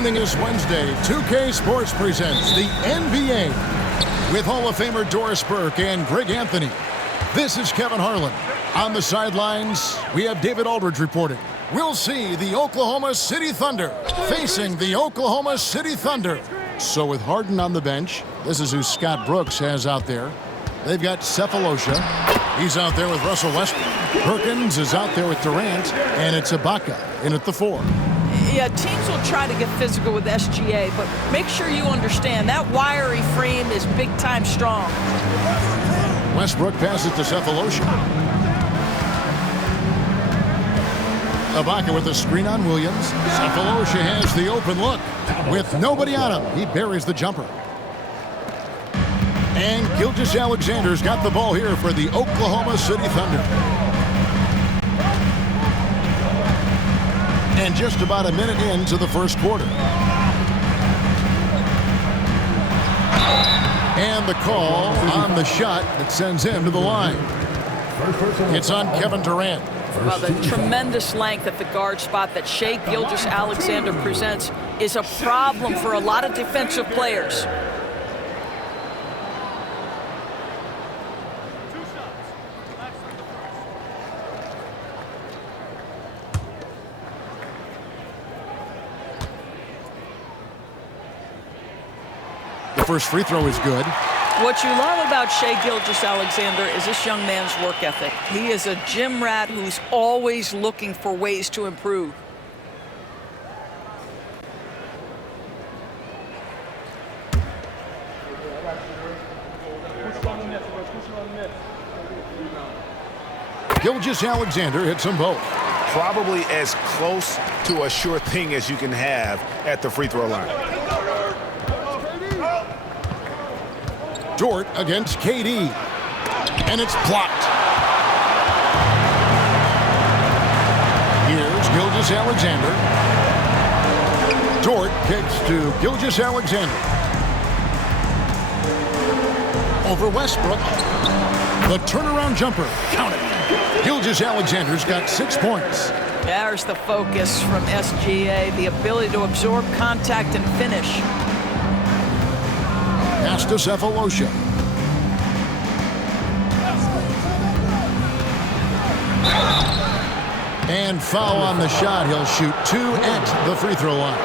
Tuning is Wednesday. 2K Sports presents the NBA with Hall of Famer Doris Burke and Greg Anthony. This is Kevin Harlan. On the sidelines, we have David Aldridge reporting. We'll see the Oklahoma City Thunder facing the Oklahoma City Thunder. So with Harden on the bench, this is who Scott Brooks has out there. They've got Cephalosha. He's out there with Russell Westbrook. Perkins is out there with Durant, and it's Ibaka in at the 4. Yeah, teams will try to get physical with SGA, but make sure you understand that wiry frame is big-time strong. Westbrook passes to Cephalosha. Ibaka with the screen on Williams. Cephalosha has the open look. With nobody on him, he buries the jumper. And Gilgeous-Alexander's got the ball here for the Oklahoma City Thunder. And just about a minute into the first quarter. And the call on the shot that sends him to the line. It's on Kevin Durant. Well, the tremendous length at the guard spot that Shai Gilgeous-Alexander presents is a problem for a lot of defensive players. The first free throw is good. What you love about Shai Gilgeous-Alexander is this young man's work ethic. He is a gym rat who's always looking for ways to improve. Gilgeous-Alexander hits them both. Probably as close to a sure thing as you can have at the free throw line. Dort against KD. And it's blocked. Here's Gilgeous-Alexander. Dort kicks to Gilgeous-Alexander. Over Westbrook. The turnaround jumper. Count it. Gilgeous-Alexander's got 6 points. There's the focus from SGA, the ability to absorb contact and finish. Pass to Cephalosha. And foul on the shot. He'll shoot 2 at the free throw line.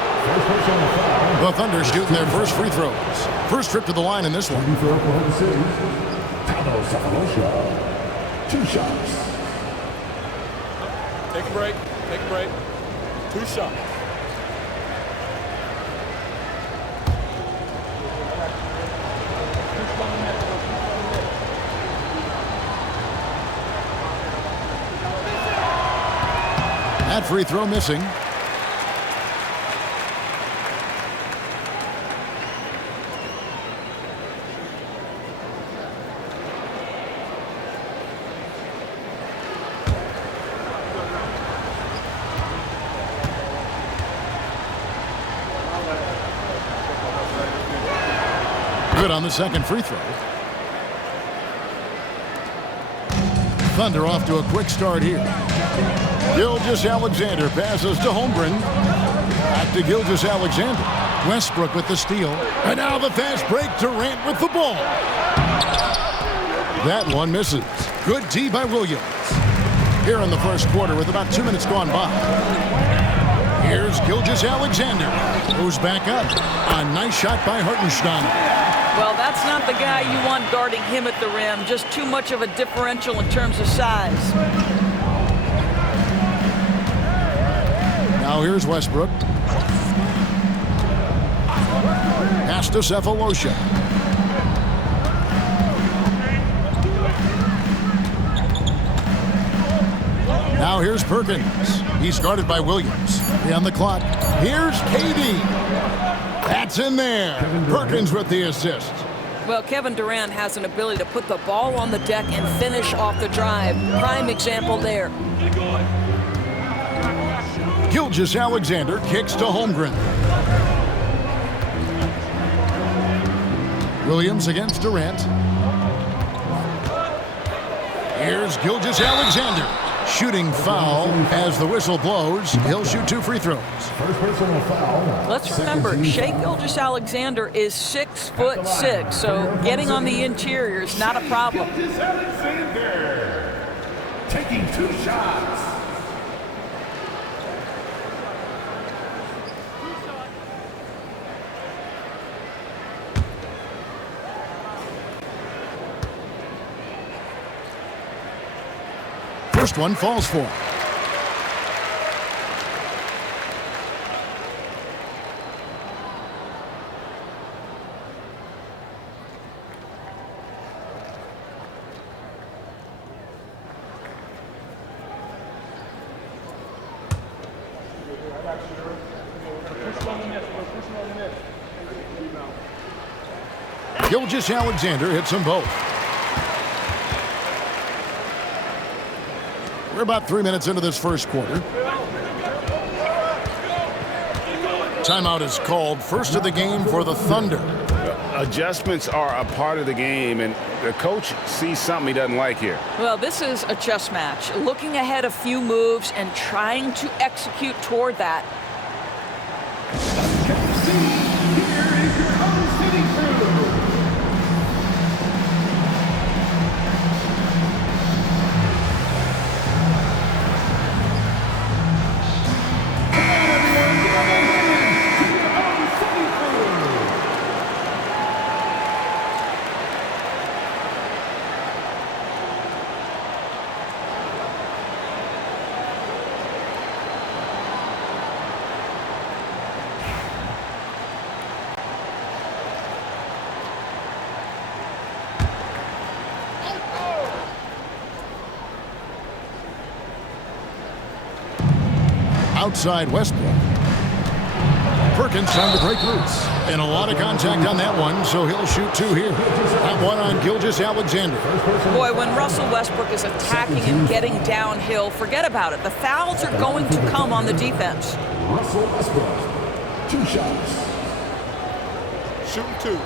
The Thunder shooting their first free throws. First trip to the line in this one. Cephalosha. 2 shots. Take a break. Take a break. 2 shots. That free throw missing. Good on the second free throw. Thunder off to a quick start here. Gilgeous-Alexander passes to Holmgren. Back to Gilgeous-Alexander. Westbrook with the steal. And now the fast break. Durant with the ball. That one misses. Good D by Williams. Here in the first quarter with about 2 minutes gone by. Here's Gilgeous-Alexander. Goes back up. A nice shot by Hartenstein. Well, that's not the guy you want guarding him at the rim. Just too much of a differential in terms of size. Now here's Westbrook. Pass to Cephalosha. Now here's Perkins. He's guarded by Williams. 3 on the clock. Here's KD. That's in there. Perkins with the assist. Well, Kevin Durant has an ability to put the ball on the deck and finish off the drive. Prime example there. Gilgeous-Alexander kicks to Holmgren. Williams against Durant. Here's Gilgeous-Alexander. Shooting foul as the whistle blows. He'll shoot 2 free throws. First personal foul. Let's remember, Shai Gilgeous-Alexander is 6'6", so getting on the interior is not a problem. Gilgeous-Alexander taking 2 shots. First one falls for him. Gilgeous-Alexander hits them both. We're about 3 minutes into this first quarter. Timeout is called. First of the game for the Thunder. Adjustments are a part of the game, and the coach sees something he doesn't like here. Well, this is a chess match. Looking ahead a few moves and trying to execute toward that. Here is your own city crew. Outside Westbrook. Perkins trying to break loose. And a lot of contact on that one, so he'll shoot 2 here. That one on Gilgeous-Alexander. Boy, when Russell Westbrook is attacking and getting downhill, forget about it. The fouls are going to come on the defense. Russell Westbrook, 2 shots. Shooting 2.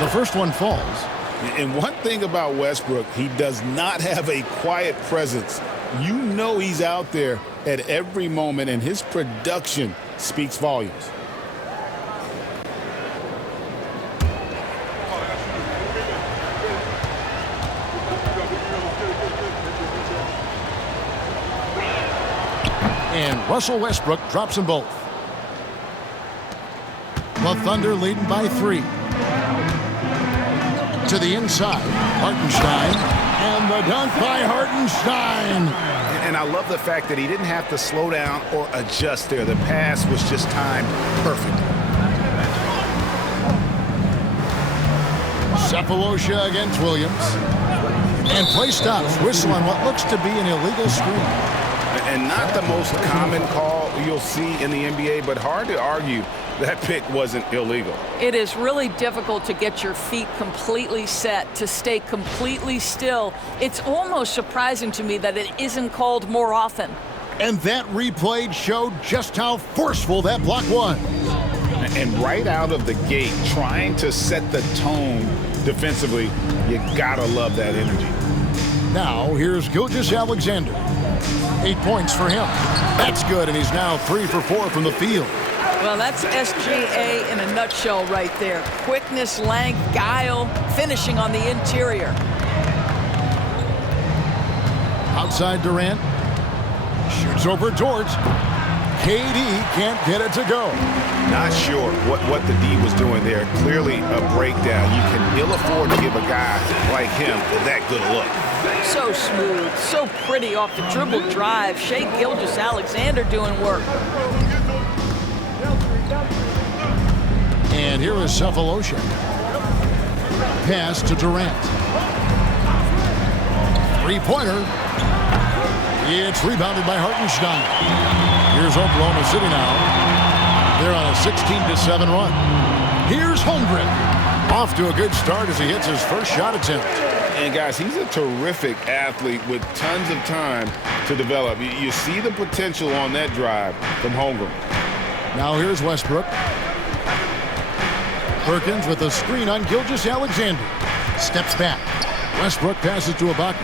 The first one falls. And one thing about Westbrook, he does not have a quiet presence. You know he's out there at every moment, and his production speaks volumes. And Russell Westbrook drops them both. The Thunder leading by 3. To the inside, Hartenstein, and the dunk by Hartenstein. And I love the fact that he didn't have to slow down or adjust there. The pass was just timed perfectly. Cephalosha against Williams. And play stops. Whistle on what looks to be an illegal screen. And not the most common call you'll see in the NBA, but hard to argue that pick wasn't illegal. It is really difficult to get your feet completely set, to stay completely still. It's almost surprising to me that it isn't called more often. And that replay showed just how forceful that block was. And right out of the gate, trying to set the tone defensively, you gotta love that energy. Now, here's Gilgeous-Alexander. 8 points for him. That's good, and he's now 3 for 4 from the field. Well, that's SGA in a nutshell right there. Quickness, length, guile, finishing on the interior. Outside Durant. Shoots over George. KD can't get it to go. Not sure what the D was doing there. Clearly a breakdown. You can ill afford to give a guy like him that good a look. So smooth, so pretty off the dribble drive. Shai Gilgeous-Alexander doing work. And here is Cephalosha. Pass to Durant. 3-pointer. It's rebounded by Hartenstein. Here's Oklahoma City now. They're on a 16-7 run. Here's Holmgren. Off to a good start as he hits his first shot attempt. And guys, he's a terrific athlete with tons of time to develop. You see the potential on that drive from Holmgren. Now here's Westbrook. Perkins with a screen on Gilgeous-Alexander. Steps back. Westbrook passes to Ibaka.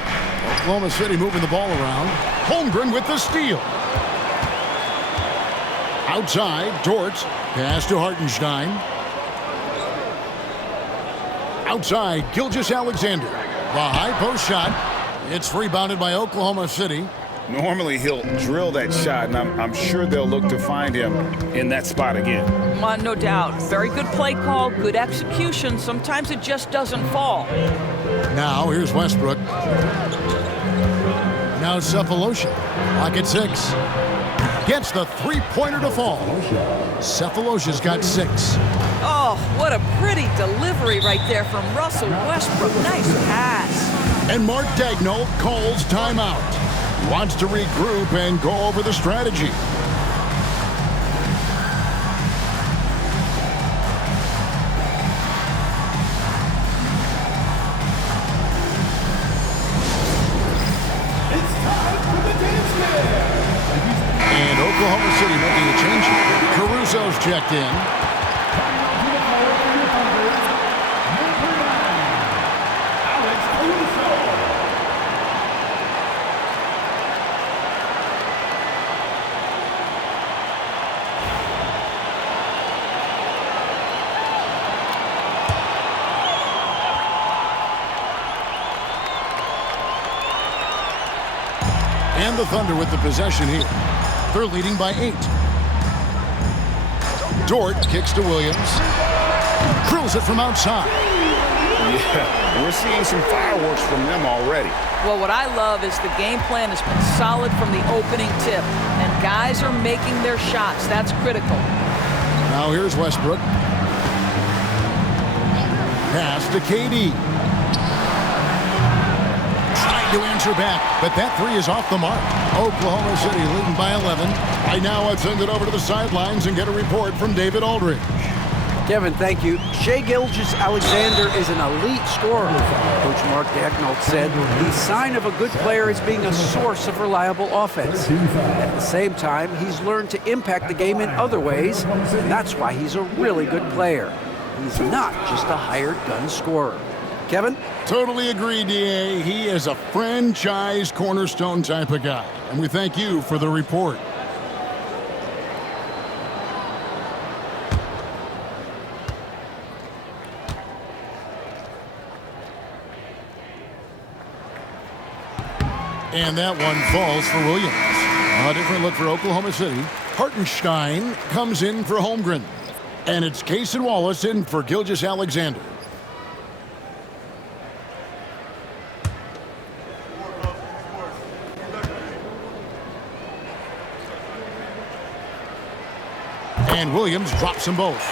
Oklahoma City moving the ball around. Holmgren with the steal. Outside, Dort. Pass to Hartenstein. Outside, Gilgeous-Alexander. The high post shot. It's rebounded by Oklahoma City. Normally he'll drill that shot, and I'm sure they'll look to find him in that spot again. No doubt. Very good play call, good execution. Sometimes it just doesn't fall. Now here's Westbrook. Now Cephalosha. Clock at 6. Gets the three-pointer to fall. Cephalosha's got 6. Oh, what a pretty delivery right there from Russell Westbrook. Nice pass. And Mark Daigneault calls timeout. Wants to regroup and go over the strategy. It's time for the dance band. And Oklahoma City making a change. Caruso's checked in. And the Thunder with the possession here. They're leading by 8. Dort kicks to Williams. Drills it from outside. Yeah, we're seeing some fireworks from them already. Well, what I love is the game plan has been solid from the opening tip. And guys are making their shots. That's critical. Now here's Westbrook. Pass to KD. To answer back, but that 3 is off the mark. Oklahoma City leading by 11. Right now, let's send it over to the sidelines and get a report from David Aldridge. Kevin, thank you. Shai Gilgeous-Alexander is an elite scorer. Coach Mark Daigneault said the sign of a good player is being a source of reliable offense. At the same time, he's learned to impact the game in other ways, and that's why he's a really good player. He's not just a hired gun scorer. Kevin? Totally agree, D.A. He is a franchise cornerstone type of guy. And we thank you for the report. And that one falls for Williams. A different look for Oklahoma City. Hartenstein comes in for Holmgren. And it's Cason Wallace in for Gilgeous-Alexander. And Williams drops them both.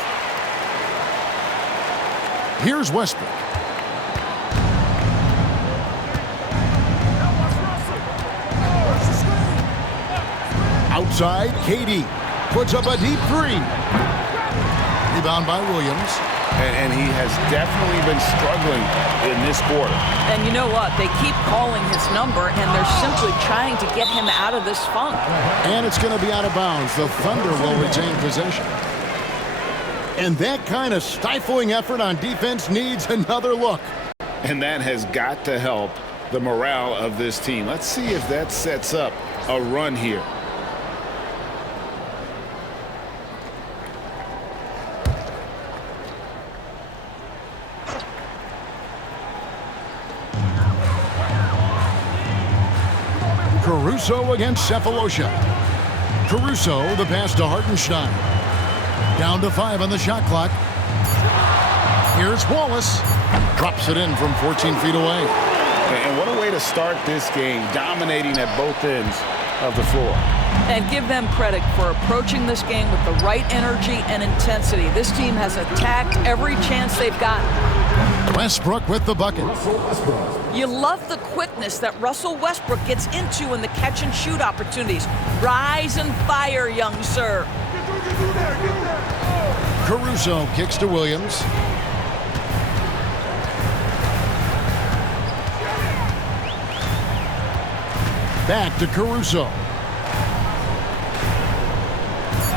Here's Westbrook. Outside, KD puts up a deep 3. Rebound by Williams. And he has definitely been struggling in this quarter. And you know what? They keep calling his number, and they're simply trying to get him out of this funk. And it's going to be out of bounds. The Thunder will retain possession. And that kind of stifling effort on defense needs another look. And that has got to help the morale of this team. Let's see if that sets up a run here. Caruso against Cephalosha. Caruso, the pass to Hartenstein. Down to 5 on the shot clock. Here's Wallace. Drops it in from 14 feet away. And what a way to start this game, dominating at both ends of the floor. And give them credit for approaching this game with the right energy and intensity. This team has attacked every chance they've gotten. Westbrook with the bucket. You love the quickness that Russell Westbrook gets into in the catch-and-shoot opportunities. Rise and fire, young sir. Caruso kicks to Williams. Back to Caruso.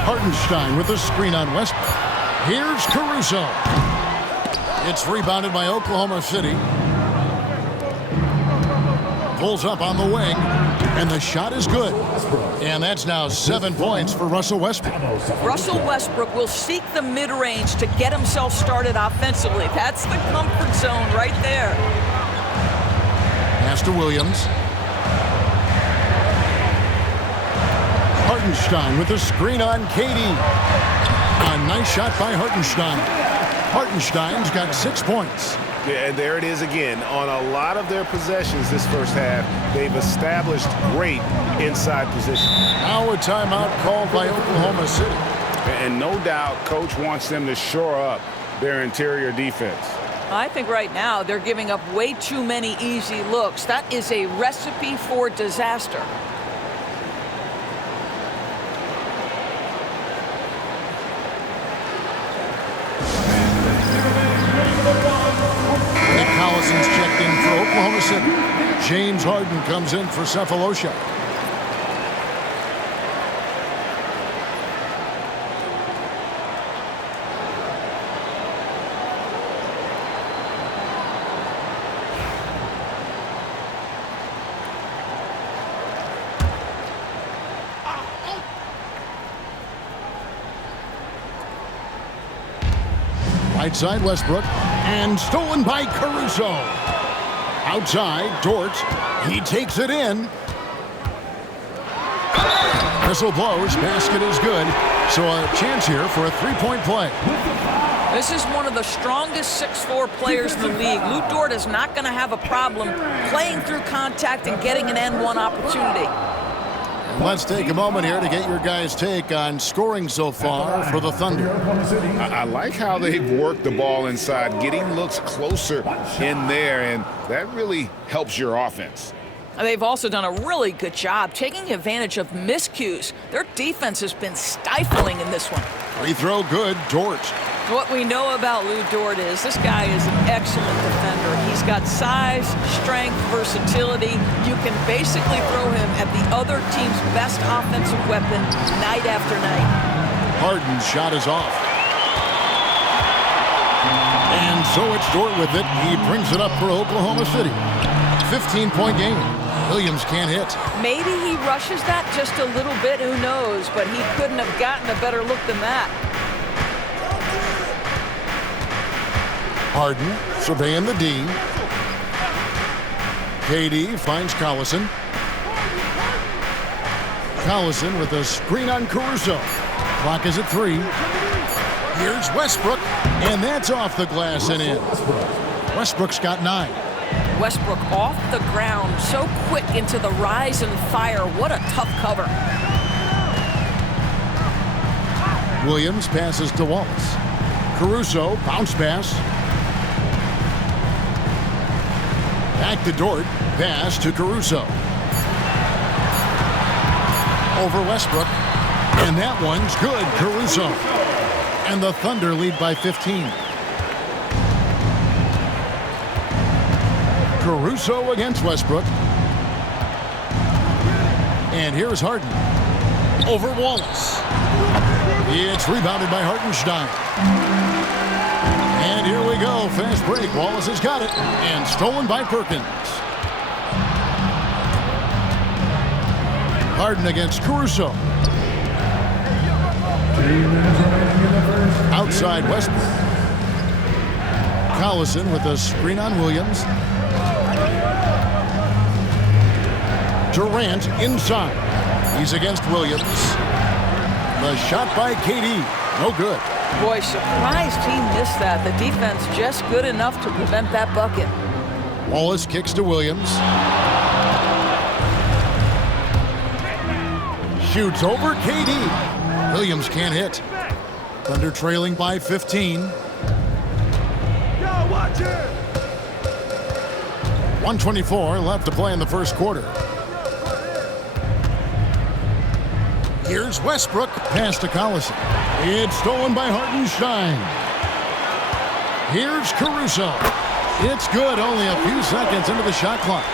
Hartenstein with a screen on Westbrook. Here's Caruso. It's rebounded by Oklahoma City. Pulls up on the wing, and the shot is good. And that's now 7 points for Russell Westbrook. Russell Westbrook will seek the mid-range to get himself started offensively. That's the comfort zone right there. Pass to Williams. Hartenstein with a screen on KD. A nice shot by Hartenstein. Hartenstein's got 6 points. Yeah, and there it is again. On a lot of their possessions this first half, they've established great inside position. Now a timeout called by Oklahoma City. And no doubt, Coach wants them to shore up their interior defense. I think right now they're giving up way too many easy looks. That is a recipe for disaster. Collison's checked in for Oklahoma City. James Harden comes in for Cephalosha. Right side, Westbrook. And stolen by Caruso. Outside, Dort. He takes it in. Whistle blows. Basket is good. So a chance here for a three-point play. This is one of the strongest 6'4" players in the league. Lou Dort is not going to have a problem playing through contact and getting an N1 opportunity. Let's take a moment here to get your guys' take on scoring so far for the Thunder. I like how they've worked the ball inside, getting looks closer in there, and that really helps your offense. They've also done a really good job taking advantage of miscues. Their defense has been stifling in this one. Free throw good, Dort. What we know about Lou Dort is this guy is an excellent defender. He's got size, strength, versatility. You can basically throw him at the other team's best offensive weapon night after night. Harden's shot is off. And so it's Dort with it. He brings it up for Oklahoma City. 15-point game. Williams can't hit. Maybe he rushes that just a little bit, who knows, but he couldn't have gotten a better look than that. Harden surveying the D. KD finds Collison. Collison with a screen on Caruso. Clock is at 3. Here's Westbrook, and that's off the glass and in. Westbrook's got 9. Westbrook off the ground, so quick into the rise and fire. What a tough cover. Williams passes to Wallace. Caruso, bounce pass. Back to Dort, pass to Caruso. Over Westbrook, and that one's good, Caruso. And the Thunder lead by 15. Caruso against Westbrook. And here's Harden. Over Wallace. It's rebounded by Hartenstein. And here we go. Fast break. Wallace has got it. And stolen by Perkins. Harden against Caruso. Outside Westbrook. Collison with a screen on Williams. Durant inside. He's against Williams. The shot by KD. No good. Boy, surprised he missed that. The defense just good enough to prevent that bucket. Wallace kicks to Williams. Shoots over KD. Williams can't hit. Thunder trailing by 15. 1:24 left to play in the first quarter. Here's Westbrook. Pass to Collison. It's stolen by Hartenstein. Here's Caruso. It's good. Only a few seconds into the shot clock.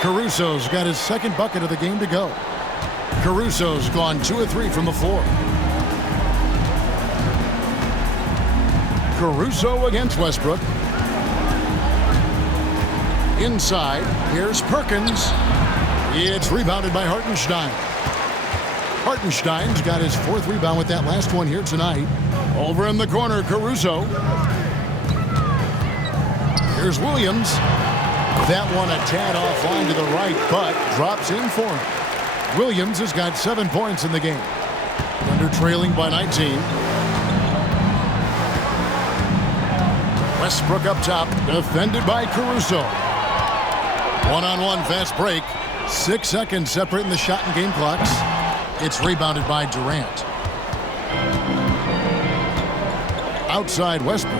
Caruso's got his second bucket of the game to go. Caruso's gone 2 of 3 from the floor. Caruso against Westbrook. Inside, here's Perkins. It's rebounded by Hartenstein. Hartenstein's got his 4th rebound with that last one here tonight. Over in the corner, Caruso. Here's Williams. That one a tad offline to the right, but drops in for him. Williams has got 7 points in the game. Thunder trailing by 19. Westbrook up top, defended by Caruso. One-on-one fast break. 6 seconds separating the shot and game clocks. It's rebounded by Durant. Outside Westbrook.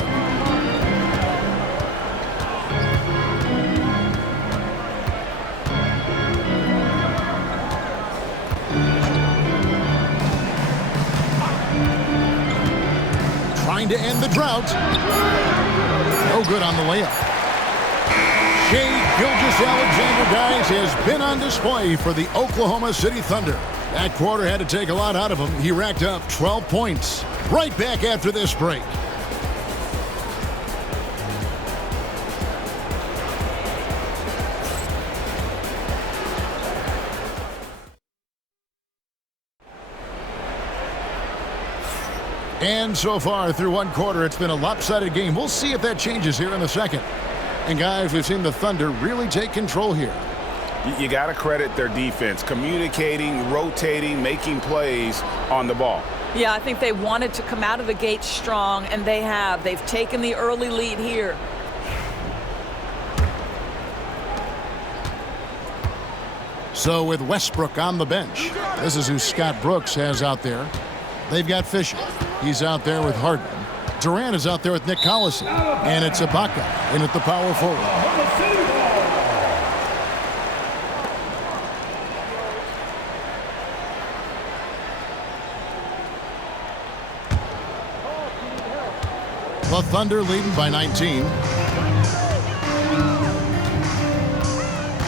Trying to end the drought. No good on the layup. Shai Gilgeous-Alexander, guys, has been on display for the Oklahoma City Thunder. That quarter had to take a lot out of him. He racked up 12 points. Right back after this break. And so far through one quarter, it's been a lopsided game. We'll see if that changes here in the second. And guys, we've seen the Thunder really take control here. You got to credit their defense, communicating, rotating, making plays on the ball. Yeah, I think they wanted to come out of the gate strong, and they have. They've taken the early lead here. So with Westbrook on the bench, this is who Scott Brooks has out there. They've got Fisher. He's out there with Harden. Durant is out there with Nick Collison. And it's Ibaka in at the power forward. The Thunder leading by 19.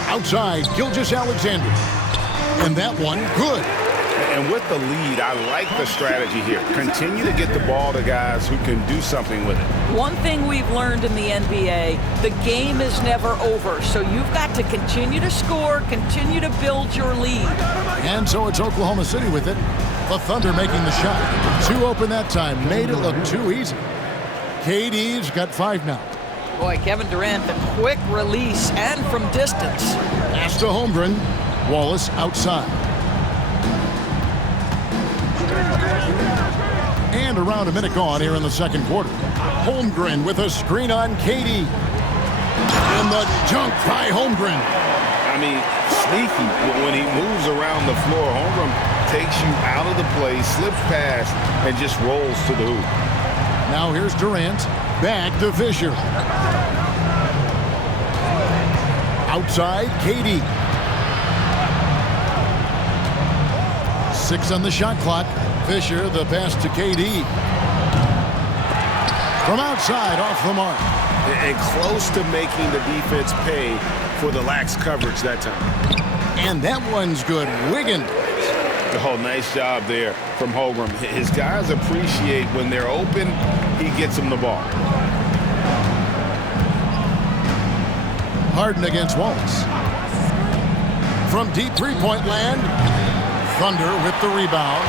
Outside, Gilgeous-Alexander. And that one, good. And with the lead, I like the strategy here. Continue to get the ball to guys who can do something with it. One thing we've learned in the NBA, the game is never over. So you've got to continue to score, continue to build your lead. And so it's Oklahoma City with it. The Thunder making the shot. 2 open that time. Made it look too easy. KD's got 5 now. Boy, Kevin Durant, the quick release and from distance. Pass to Holmgren. Wallace outside. And around a minute gone here in the second quarter. Holmgren with a screen on KD. And the dunk by Holmgren. I mean, sneaky. When he moves around the floor, Holmgren takes you out of the play, slips past, and just rolls to the hoop. Now here's Durant. Back to Fisher. Outside, KD. 6 on the shot clock. Fisher, the pass to KD. From outside, off the mark. And close to making the defense pay for the lax coverage that time. And that one's good. Wiggins. Oh, nice job there from Holmgren. His guys appreciate when they're open, he gets them the ball. Harden against Wallace. From deep three-point land, Thunder with the rebound.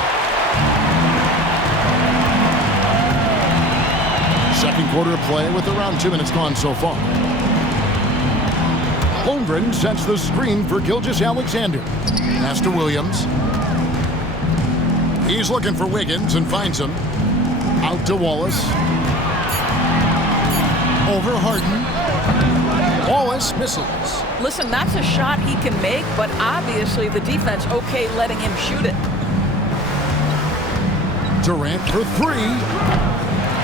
Second quarter of play with around 2 minutes gone so far. Holmgren sets the screen for Gilgeous-Alexander. Pass to Williams. He's looking for Wiggins and finds him. Out to Wallace. Over Harden. Wallace misses. Listen, that's a shot he can make, but obviously the defense okay letting him shoot it. Durant for 3.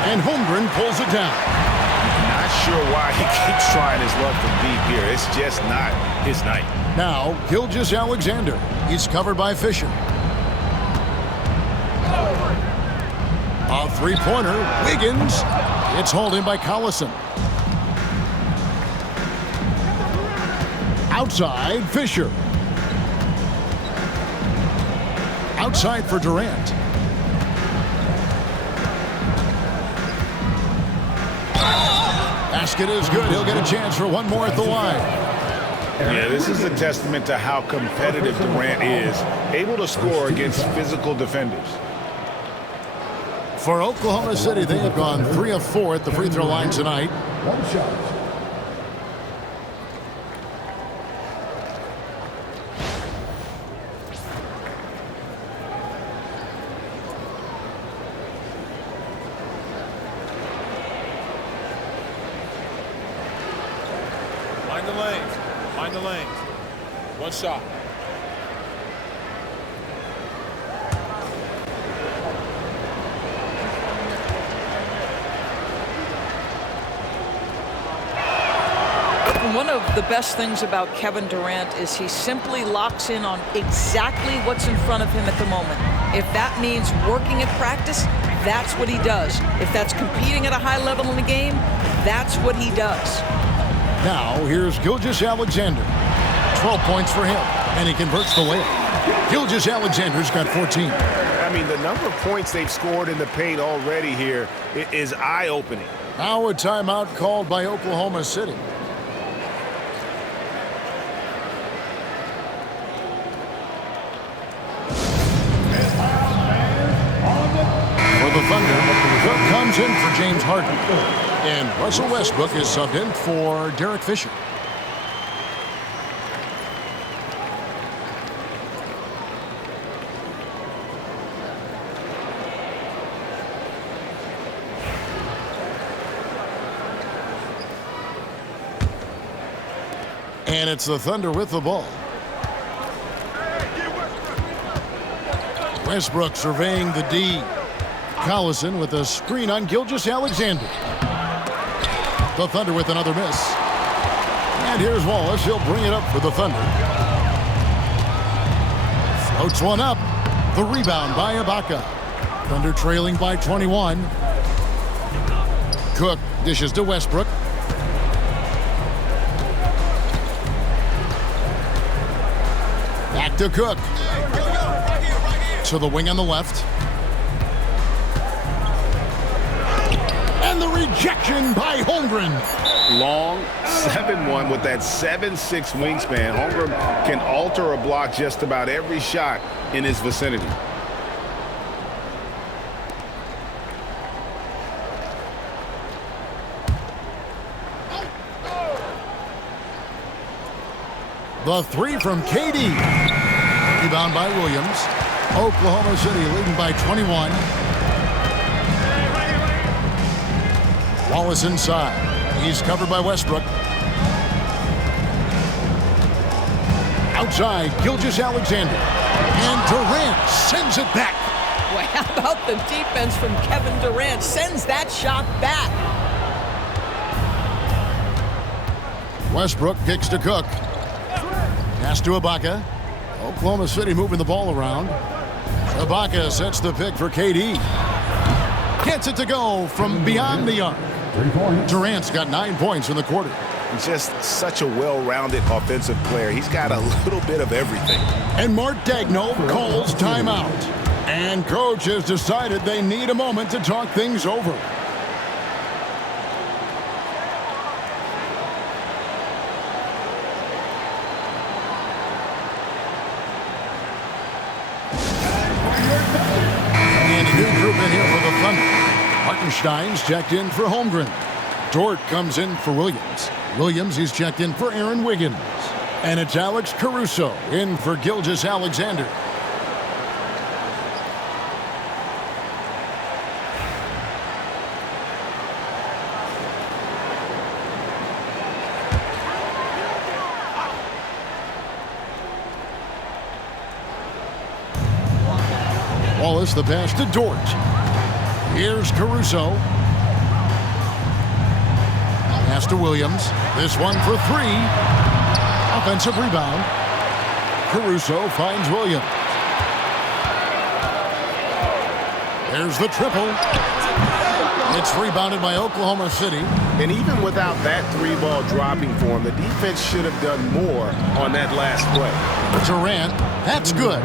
And Holmgren pulls it down. Not sure why he keeps trying his luck from deep here. It's just not his night. Now, Gilgeous-Alexander. He's covered by Fisher. A three-pointer. Wiggins. It's hauled in by Collison. Outside, Fisher. Outside for Durant. Basket is good. He'll get a chance for one more at the line. Yeah, this is a testament to how competitive Durant is, able to score against physical defenders. For Oklahoma City, they have gone 3 of 4 at the free throw line tonight. One shot. Mind the lanes. Mind the lanes. One shot. One of the best things about Kevin Durant is he simply locks in on exactly what's in front of him at the moment. If that means working at practice, that's what he does. If that's competing at a high level in the game, that's what he does. Now, here's Gilgeous-Alexander. 12 points for him, and he converts the layup. Gilgeous-Alexander's got 14. I mean, the number of points they've scored in the paint already here is eye-opening. Now a timeout called by Oklahoma City. For the Thunder, Cook comes in for James Harden. And Russell Westbrook is subbed in for Derek Fisher. And it's the Thunder with the ball. Westbrook surveying the D. Collison with a screen on Gilgeous-Alexander. The Thunder with another miss. And here's Wallace. He'll bring it up for the Thunder. Floats one up. The rebound by Ibaka. Thunder trailing by 21. Cook dishes to Westbrook. Back to Cook. To the wing on the left. And the rejection by Holmgren. Long 7-1 with that 7'6" wingspan. Holmgren can alter a block just about every shot in his vicinity. The three from KD. Rebound by Williams. Oklahoma City leading by 21. Wallace inside. He's covered by Westbrook. Outside, Gilgeous-Alexander. And Durant sends it back. Well, how about the defense from Kevin Durant? Sends that shot back. Westbrook kicks to Cook. Pass to Ibaka. Oklahoma City moving the ball around. Ibaka sets the pick for KD. Gets it to go from beyond the arc. Durant's got 9 points in the quarter. He's just such a well-rounded offensive player. He's got a little bit of everything. And Mark Daigneault calls timeout. And coach has decided they need a moment to talk things over. And a new group in here for the Thunder. Hartenstein's checked in for Holmgren. Dort comes in for Williams. Williams, he's checked in for Aaron Wiggins. And it's Alex Caruso in for Gilgeous-Alexander. Wallace the pass to Dort. Here's Caruso. Pass to Williams. This one for three. Offensive rebound. Caruso finds Williams. There's the triple. It's rebounded by Oklahoma City. And even without that 3-ball dropping for him, the defense should have done more on that last play. Durant, that's good.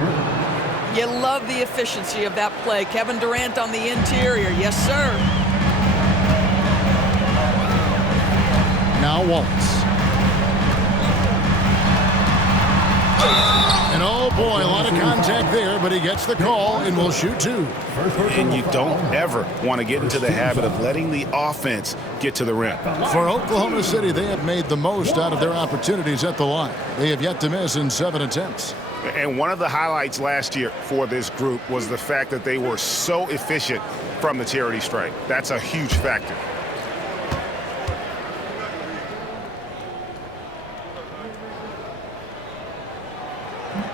You love the efficiency of that play. Kevin Durant on the interior. Yes, sir. Now Wallace. And oh boy, a lot of contact there, but he gets the call and will shoot 2. And you don't ever want to get into the habit of letting the offense get to the rim. For Oklahoma City, they have made the most out of their opportunities at the line. They have yet to miss in 7 attempts. And one of the highlights last year for this group was the fact that they were so efficient from the charity stripe. That's a huge factor.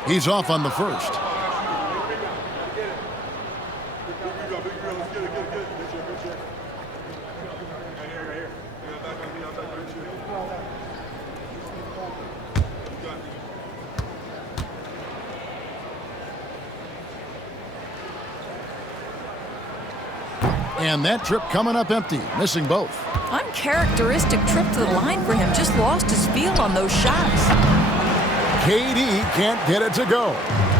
He's off on the first. And that trip coming up empty, missing both. Uncharacteristic trip to the line for him. Just lost his feel on those shots. KD can't get it to go.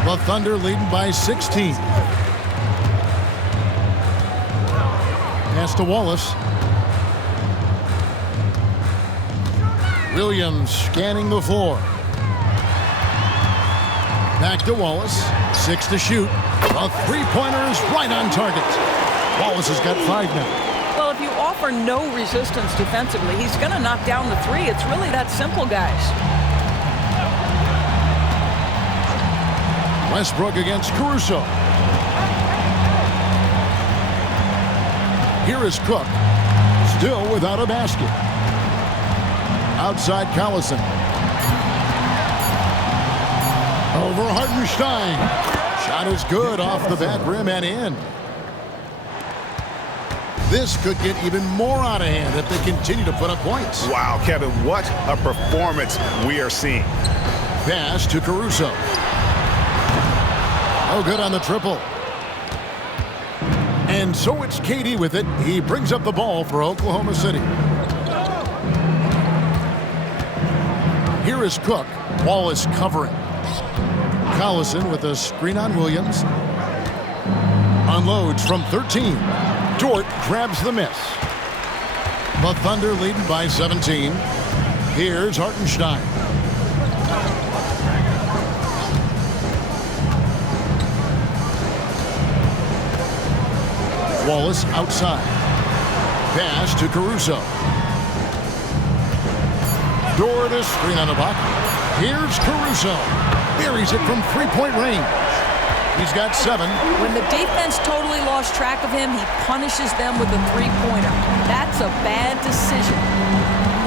The Thunder leading by 16. Pass to Wallace. Williams scanning the floor. Back to Wallace. 6 to shoot. A three-pointer is right on target. Wallace has got 5 now. Well, if you offer no resistance defensively, he's going to knock down the 3. It's really that simple, guys. Westbrook against Caruso. Here is Cook. Still without a basket. Outside Collison. Over Hartenstein. Shot is good off the back rim and in. This could get even more out of hand if they continue to put up points. Wow, Kevin, what a performance we are seeing. Pass to Caruso. Oh, good on the triple. And so it's KD with it. He brings up the ball for Oklahoma City. Here is Cook. Wallace covering. Collison with a screen on Williams. Unloads from 13. Dort grabs the miss. The Thunder leading by 17. Here's Hartenstein. Wallace outside. Pass to Caruso. Dort is screen on the block. Here's Caruso. Buries it from three-point range. He's got 7. When the defense totally lost track of him, he punishes them with a three-pointer. That's a bad decision.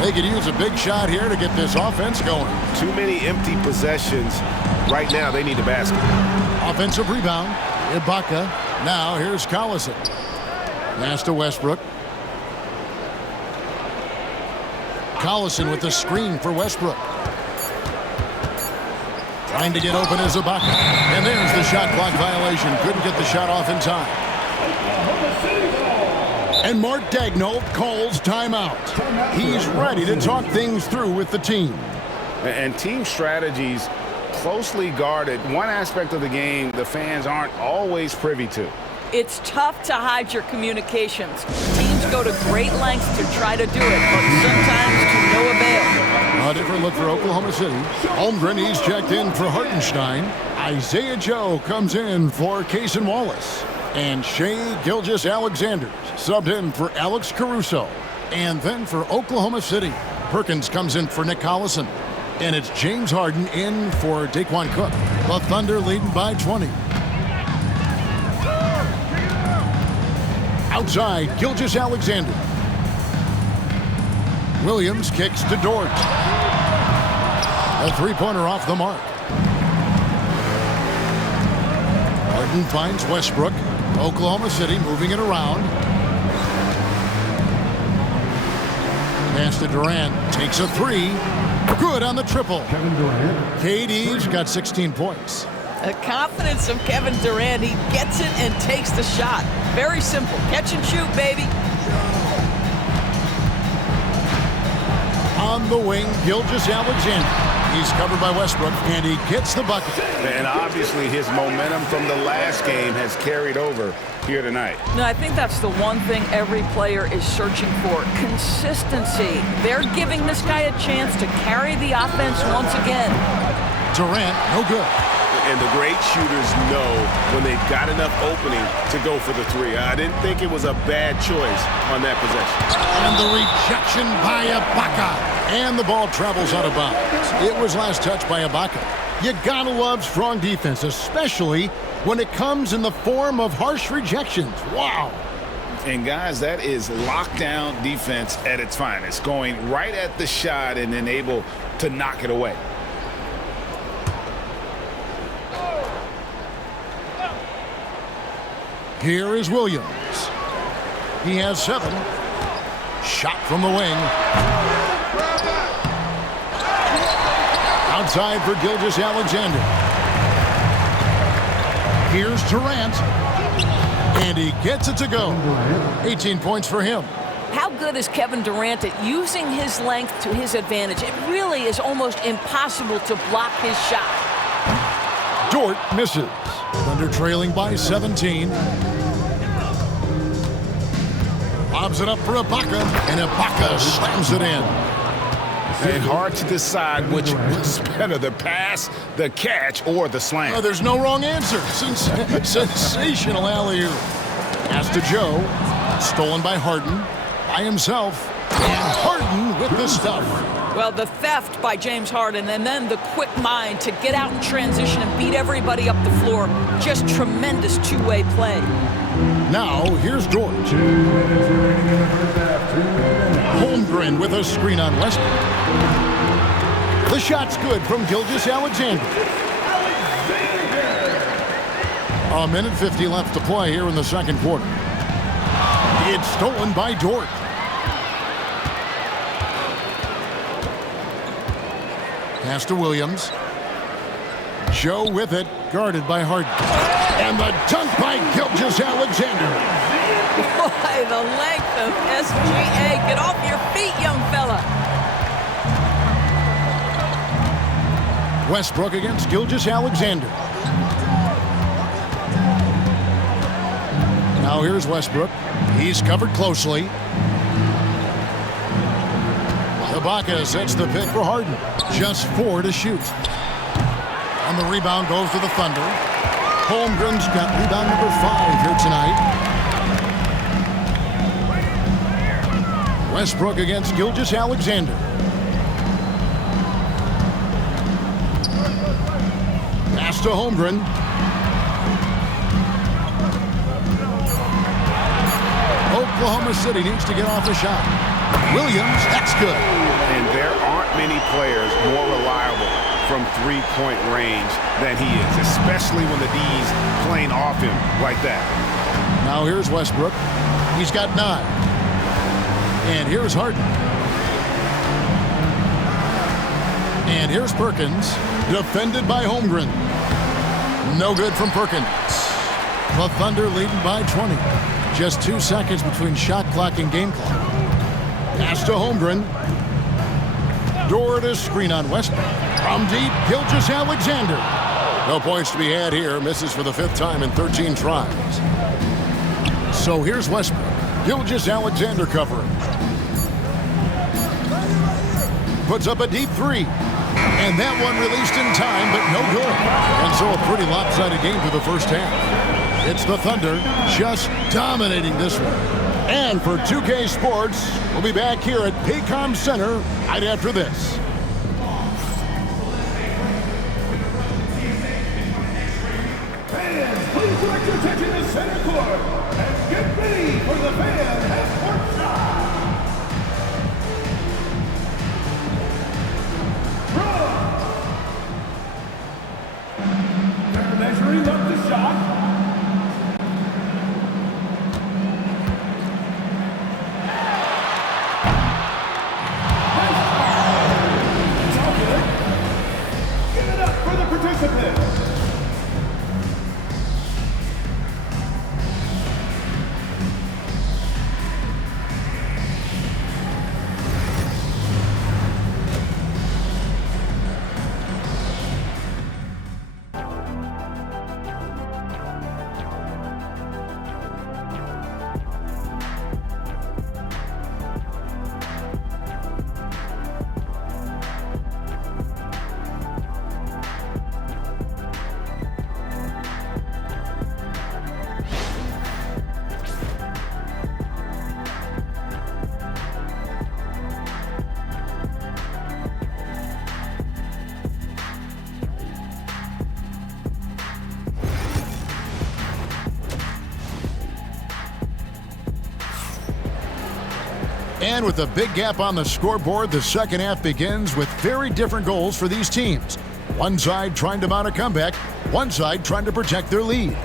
They could use a big shot here to get this offense going. Too many empty possessions. Right now, they need a basket. Offensive rebound. Ibaka. Now here's Collison. Pass to Westbrook. Collison with the screen for Westbrook. Trying to get open is Ibaka. And there's the shot clock violation. Couldn't get the shot off in time. And Mark Daigneault calls timeout. He's ready to talk things through with the team. And team strategies closely guarded. One aspect of the game the fans aren't always privy to. It's tough to hide your communications. Teams go to great lengths to try to do it, but sometimes to no avail. A different look for Oklahoma City. Holmgren, he's checked in for Hartenstein. Isaiah Joe comes in for Cason Wallace. And Shai Gilgeous-Alexander subbed in for Alex Caruso. And then for Oklahoma City, Perkins comes in for Nick Collison. And it's James Harden in for Daquan Cook. The Thunder leading by 20. Outside, Gilgeous-Alexander. Williams kicks to Dort. A three-pointer off the mark. Harden finds Westbrook. Oklahoma City moving it around. Pass to Durant. Takes a 3. Good on the triple. Kevin Durant. KD's got 16 points. The confidence of Kevin Durant. He gets it and takes the shot. Very simple. Catch and shoot, baby. On the wing, Gilgeous-Alexander. He's covered by Westbrook, and he gets the bucket. And obviously his momentum from the last game has carried over here tonight. No, I think that's the one thing every player is searching for, consistency. They're giving this guy a chance to carry the offense once again. Durant, no good. And the great shooters know when they've got enough opening to go for the three. I didn't think it was a bad choice on that possession. And the rejection by Ibaka. And the ball travels out of bounds. It was last touched by Ibaka. You gotta love strong defense, especially when it comes in the form of harsh rejections. Wow. And guys, that is lockdown defense at its finest. Going right at the shot and then able to knock it away. Here is Williams. He has 7. Shot from the wing. Outside for Gilgeous-Alexander. Here's Durant. And he gets it to go. 18 points for him. How good is Kevin Durant at using his length to his advantage? It really is almost impossible to block his shot. Dort misses. Thunder trailing by 17. Lobs it up for Ibaka, and Ibaka slams it in. And hard to decide which was better, the pass, the catch, or the slam. Oh, there's no wrong answer. Sensational alley-oop. Pass to Joe. Stolen by Harden. By himself. And Harden with the stuff. Well, the theft by James Harden, and then the quick mind to get out in transition and beat everybody up the floor. Just tremendous two-way play. Now, here's Dort. Holmgren with a screen on Westbrook. The shot's good from Gilgeous-Alexander. A minute 50 left to play here in the second quarter. It's stolen by Dort. Pass to Williams. Joe with it, guarded by Harden. And the dunk by Gilgeous-Alexander. Boy, the length of SGA. Get off your feet, young fella. Westbrook against Gilgeous-Alexander. Now here's Westbrook. He's covered closely. Ibaka sets the pick for Harden. Just 4 to shoot. And the rebound goes to the Thunder. Holmgren's got rebound number 5 here tonight. Westbrook against Gilgeous-Alexander. Pass to Holmgren. Oklahoma City needs to get off a shot. Williams, that's good. And there aren't many players more reliable from three-point range than he is, especially when the D's playing off him like that. Now here's Westbrook. He's got 9. And here's Harden. And here's Perkins, defended by Holmgren. No good from Perkins. The Thunder leading by 20. Just 2 seconds between shot clock and game clock. Pass to Holmgren. Dort a screen on Westbrook. From deep, Gilgeous-Alexander. No points to be had here. Misses for the 5th time in 13 tries. So here's Westbrook. Gilgeous-Alexander covering. Puts up a deep 3. And that one released in time, but no good. And so a pretty lopsided game for the first half. It's the Thunder just dominating this one. And for 2K Sports, we'll be back here at Paycom Center right after this. Fans, please direct your attention to center court and get ready for the fan half-court shot. They're measuring up the shot. And with a big gap on the scoreboard, the second half begins with very different goals for these teams. One side trying to mount a comeback, one side trying to protect their lead.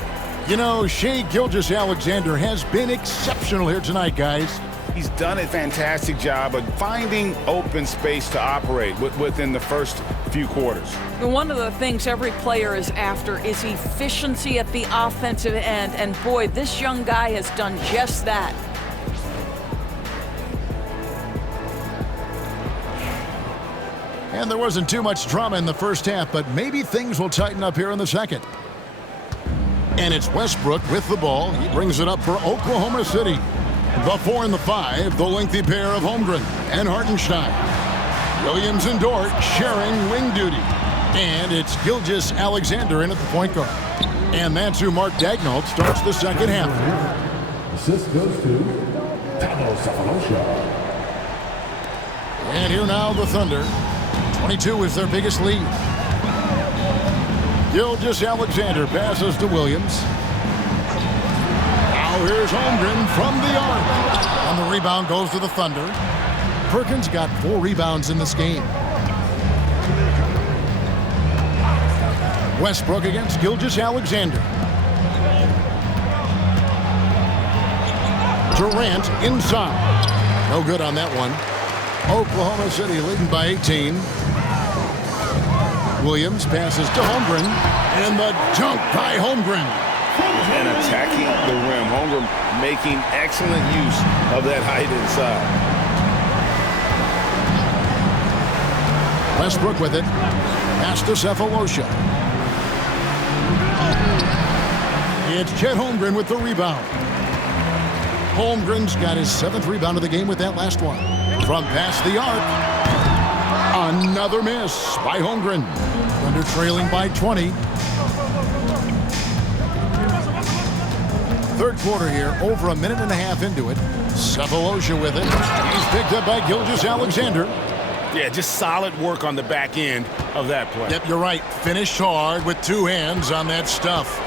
You know, Shai Gilgeous-Alexander has been exceptional here tonight, guys. He's done a fantastic job of finding open space to operate within the first few quarters. One of the things every player is after is efficiency at the offensive end, and boy, this young guy has done just that. And there wasn't too much drama in the first half, but maybe things will tighten up here in the second. And it's Westbrook with the ball. He brings it up for Oklahoma City. The 4 and the 5, the lengthy pair of Holmgren and Hartenstein. Williams and Dort sharing wing duty. And it's Gilgeous-Alexander in at the point guard. And that's who Mark Daigneault starts the second half. Assist goes to Cephalosha. And here now the Thunder. 22 is their biggest lead. Gilgeous-Alexander passes to Williams. Now here's Holmgren from the arc. And the rebound goes to the Thunder. Perkins got 4 rebounds in this game. Westbrook against Gilgeous-Alexander. Durant inside. No good on that one. Oklahoma City leading by 18. Williams passes to Holmgren, and the dunk by Holmgren. And attacking the rim. Holmgren making excellent use of that height inside. Westbrook with it. Pass to Cephalosha. It's Chet Holmgren with the rebound. Holmgren's got his 7th rebound of the game with that last one. From past the arc. Another miss by Holmgren. Thunder trailing by 20. Third quarter here, over a minute and a half into it. Cephalosha with it. He's picked up by Gilgeous-Alexander. Yeah, just solid work on the back end of that play. Yep, you're right. Finished hard with 2 hands on that stuff.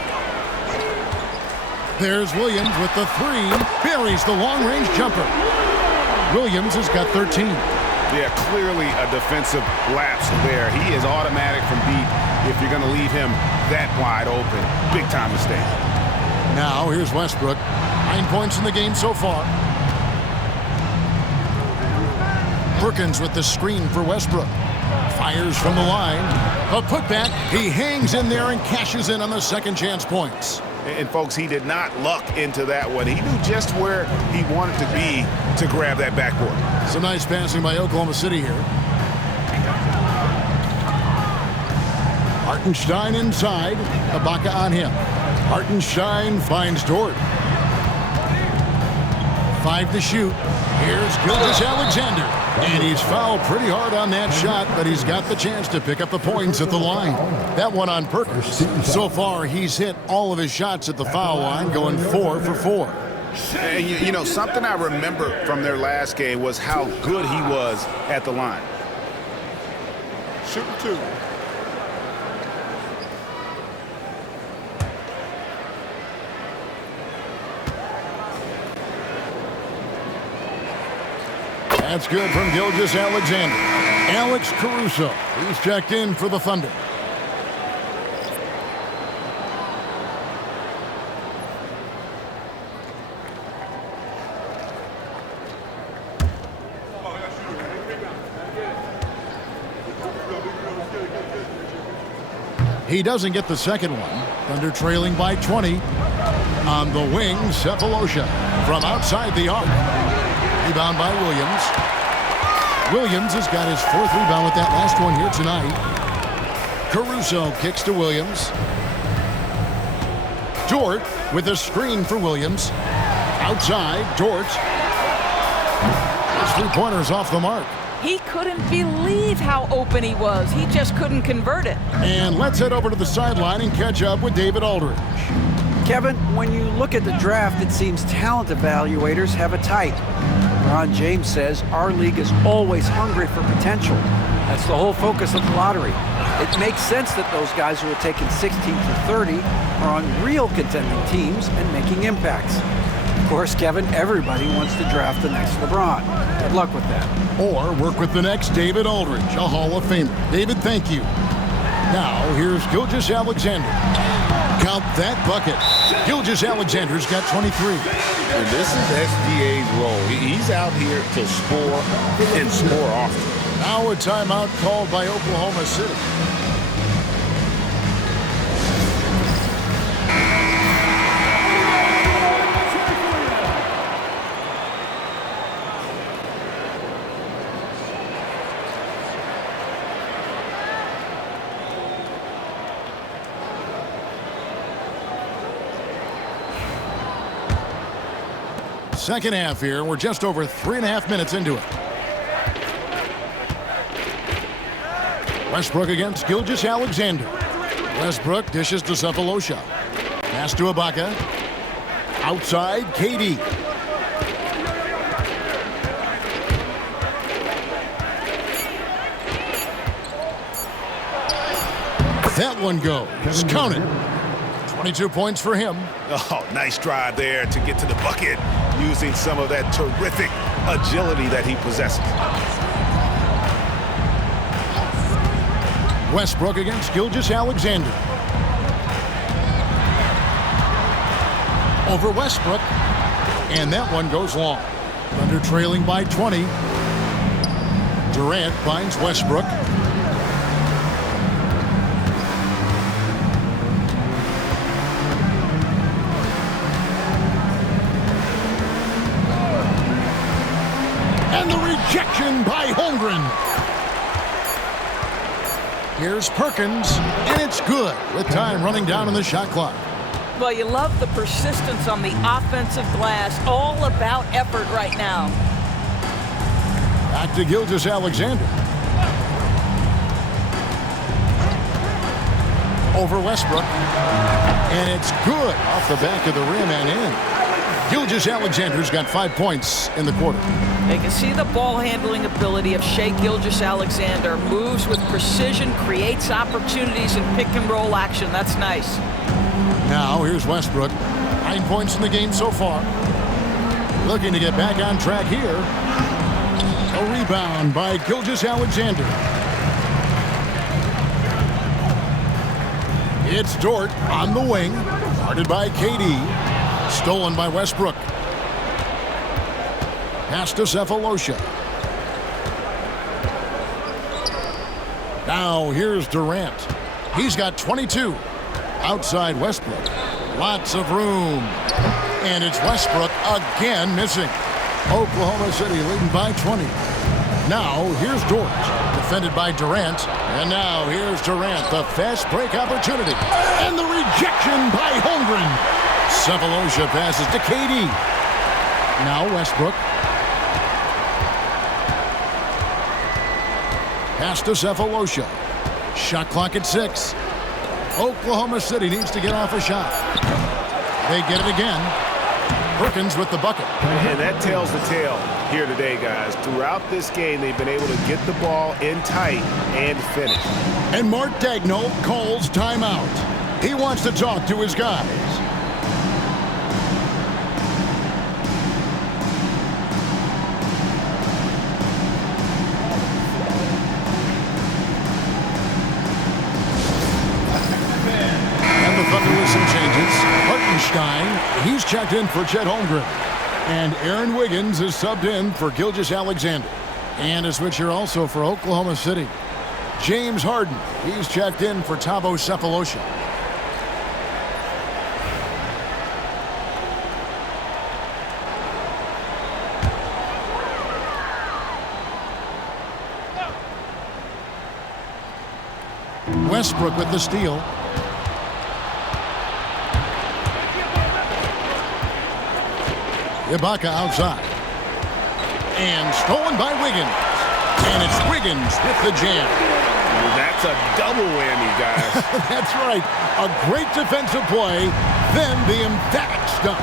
There's Williams with the 3. Buries the long-range jumper. Williams has got 13. Yeah, clearly a defensive lapse there. He is automatic from deep if you're going to leave him that wide open. Big time mistake. Now here's Westbrook. 9 points in the game so far. Perkins with the screen for Westbrook. Fires from the line. A putback. He hangs in there and cashes in on the second chance points. And folks, he did not luck into that one. He knew just where he wanted to be to grab that backboard. Some nice passing by Oklahoma City here. Hartenstein inside. Ibaka on him. Hartenstein finds Dort. 5 to shoot. Here's Gilgeous-Alexander. And he's fouled pretty hard on that shot, but he's got the chance to pick up the points at the line. That one on Perkins. So far, he's hit all of his shots at the foul line, going 4 for 4. And you know, something I remember from their last game was how good he was at the line. Shooting 2. That's good from Gilgeous-Alexander. Alex Caruso, he's checked in for the Thunder. He doesn't get the second one. Thunder trailing by 20. On the wing, Cephalosha from outside the arc. Rebound by Williams. Williams has got his 4th rebound with that last one here tonight. Caruso kicks to Williams. Dort with a screen for Williams. Outside, Dort. His 3-pointers off the mark. He couldn't believe how open he was. He just couldn't convert it. And let's head over to the sideline and catch up with David Aldridge. Kevin, when you look at the draft, it seems talent evaluators have a type. LeBron James says our league is always hungry for potential. That's the whole focus of the lottery. It makes sense that those guys who are taken 16 to 30 are on real contending teams and making impacts. course, Kevin, everybody wants to draft the next LeBron. Good luck with that. Or work with the next David Aldridge, a Hall of Famer. David, thank you. Now, here's Gilgeous-Alexander. Count that bucket. Gilgeous-Alexander's got 23. And this is SGA's role. He's out here to score and score often. Now a timeout called by Oklahoma City. Second half here. We're just over 3.5 minutes into it. Westbrook against Gilgeous-Alexander. Westbrook dishes to Cephalosha. Pass to Ibaka. Outside, KD. That one goes. Count it. 22 points for him. Oh, nice drive there to get to the bucket, using some of that terrific agility that he possesses. Westbrook against Gilgeous-Alexander. Over Westbrook. And that one goes long. Thunder trailing by 20. Durant finds Westbrook. And the rejection by Holmgren. Here's Perkins, and it's good with time running down on the shot clock. Well, you love the persistence on the offensive glass. All about effort right now. Back to Gilgeous-Alexander. Over Westbrook. And it's good off the back of the rim and in. Gilgeous-Alexander's got 5 points in the quarter. They can see the ball handling ability of Shai Gilgeous-Alexander. Moves with precision, creates opportunities in pick and roll action. That's nice. Now here's Westbrook. 9 points in the game so far. Looking to get back on track here. A rebound by Gilgeous-Alexander. It's Dort on the wing. Guarded by KD. Stolen by Westbrook. Pass to Cephalosha. Now here's Durant. He's got 22. Outside Westbrook. Lots of room. And it's Westbrook again missing. Oklahoma City leading by 20. Now here's Dort. Defended by Durant. And now here's Durant. The fast break opportunity. And the rejection by Holmgren. Cephalosha passes to KD. Now Westbrook. Pass to Cephalosha. Shot clock at 6. Oklahoma City needs to get off a shot. They get it again. Perkins with the bucket. And that tells the tale here today, guys. Throughout this game, they've been able to get the ball in tight and finish. And Mark Daigneault calls timeout. He wants to talk to his guys. He's checked in for Chet Holmgren. And Aaron Wiggins is subbed in for Gilgeous-Alexander. And a switch here also for Oklahoma City. James Harden, he's checked in for Thabo Cephalosha. Westbrook with the steal. Ibaka outside. And stolen by Wiggins. And it's Wiggins with the jam. That's a double whammy, guys. That's right. A great defensive play, then the emphatic stuff.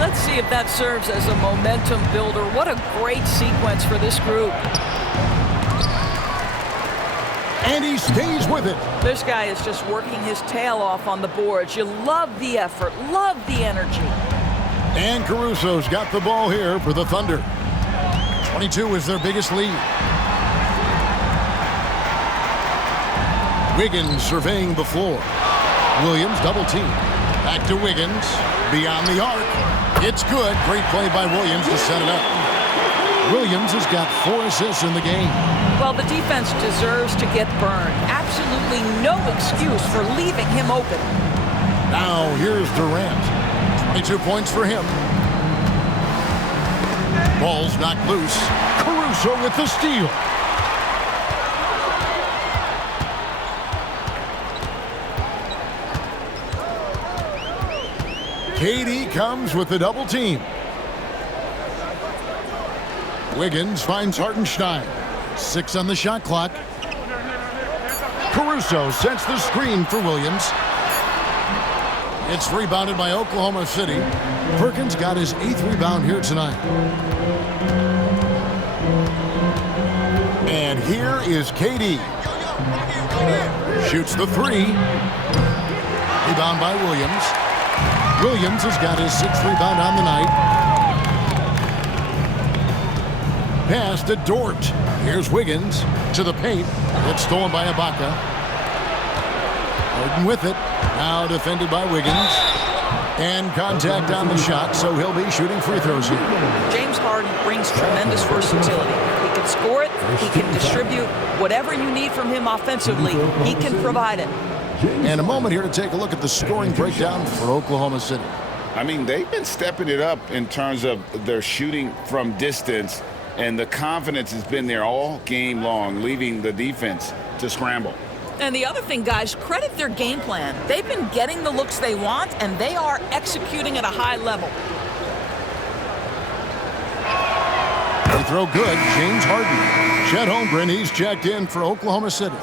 Let's see if that serves as a momentum builder. What a great sequence for this group. And he stays with it. This guy is just working his tail off on the boards. You love the effort, love the energy. And Caruso's got the ball here for the Thunder. 22 is their biggest lead. Wiggins surveying the floor. Williams double team. Back to Wiggins. Beyond the arc. It's good. Great play by Williams to set it up. Williams has got 4 assists in the game. Well, the defense deserves to get burned. Absolutely no excuse for leaving him open. Now here's Durant. 22 points for him. Ball's knocked loose. Caruso with the steal. KD comes with the double team. Wiggins finds Hartenstein. 6 on the shot clock. Caruso sets the screen for Williams. It's rebounded by Oklahoma City. Perkins got his 8th rebound here tonight. And here is KD. Shoots the 3. Rebound by Williams. Williams has got his 6th rebound on the night. Pass to Dort. Here's Wiggins to the paint. It's stolen by Ibaka. Harden with it. Now defended by Wiggins. And contact on the shot, so he'll be shooting free throws here. James Harden brings tremendous versatility. He can score it. He can distribute. Whatever you need from him offensively, he can provide it. And a moment here to take a look at the scoring breakdown for Oklahoma City. I mean, they've been stepping it up in terms of their shooting from distance, and the confidence has been there all game long, leaving the defense to scramble. And the other thing, guys, credit their game plan. They've been getting the looks they want, and they are executing at a high level. Free throw good. James Harden. Chet Holmgren, he's checked in for Oklahoma City.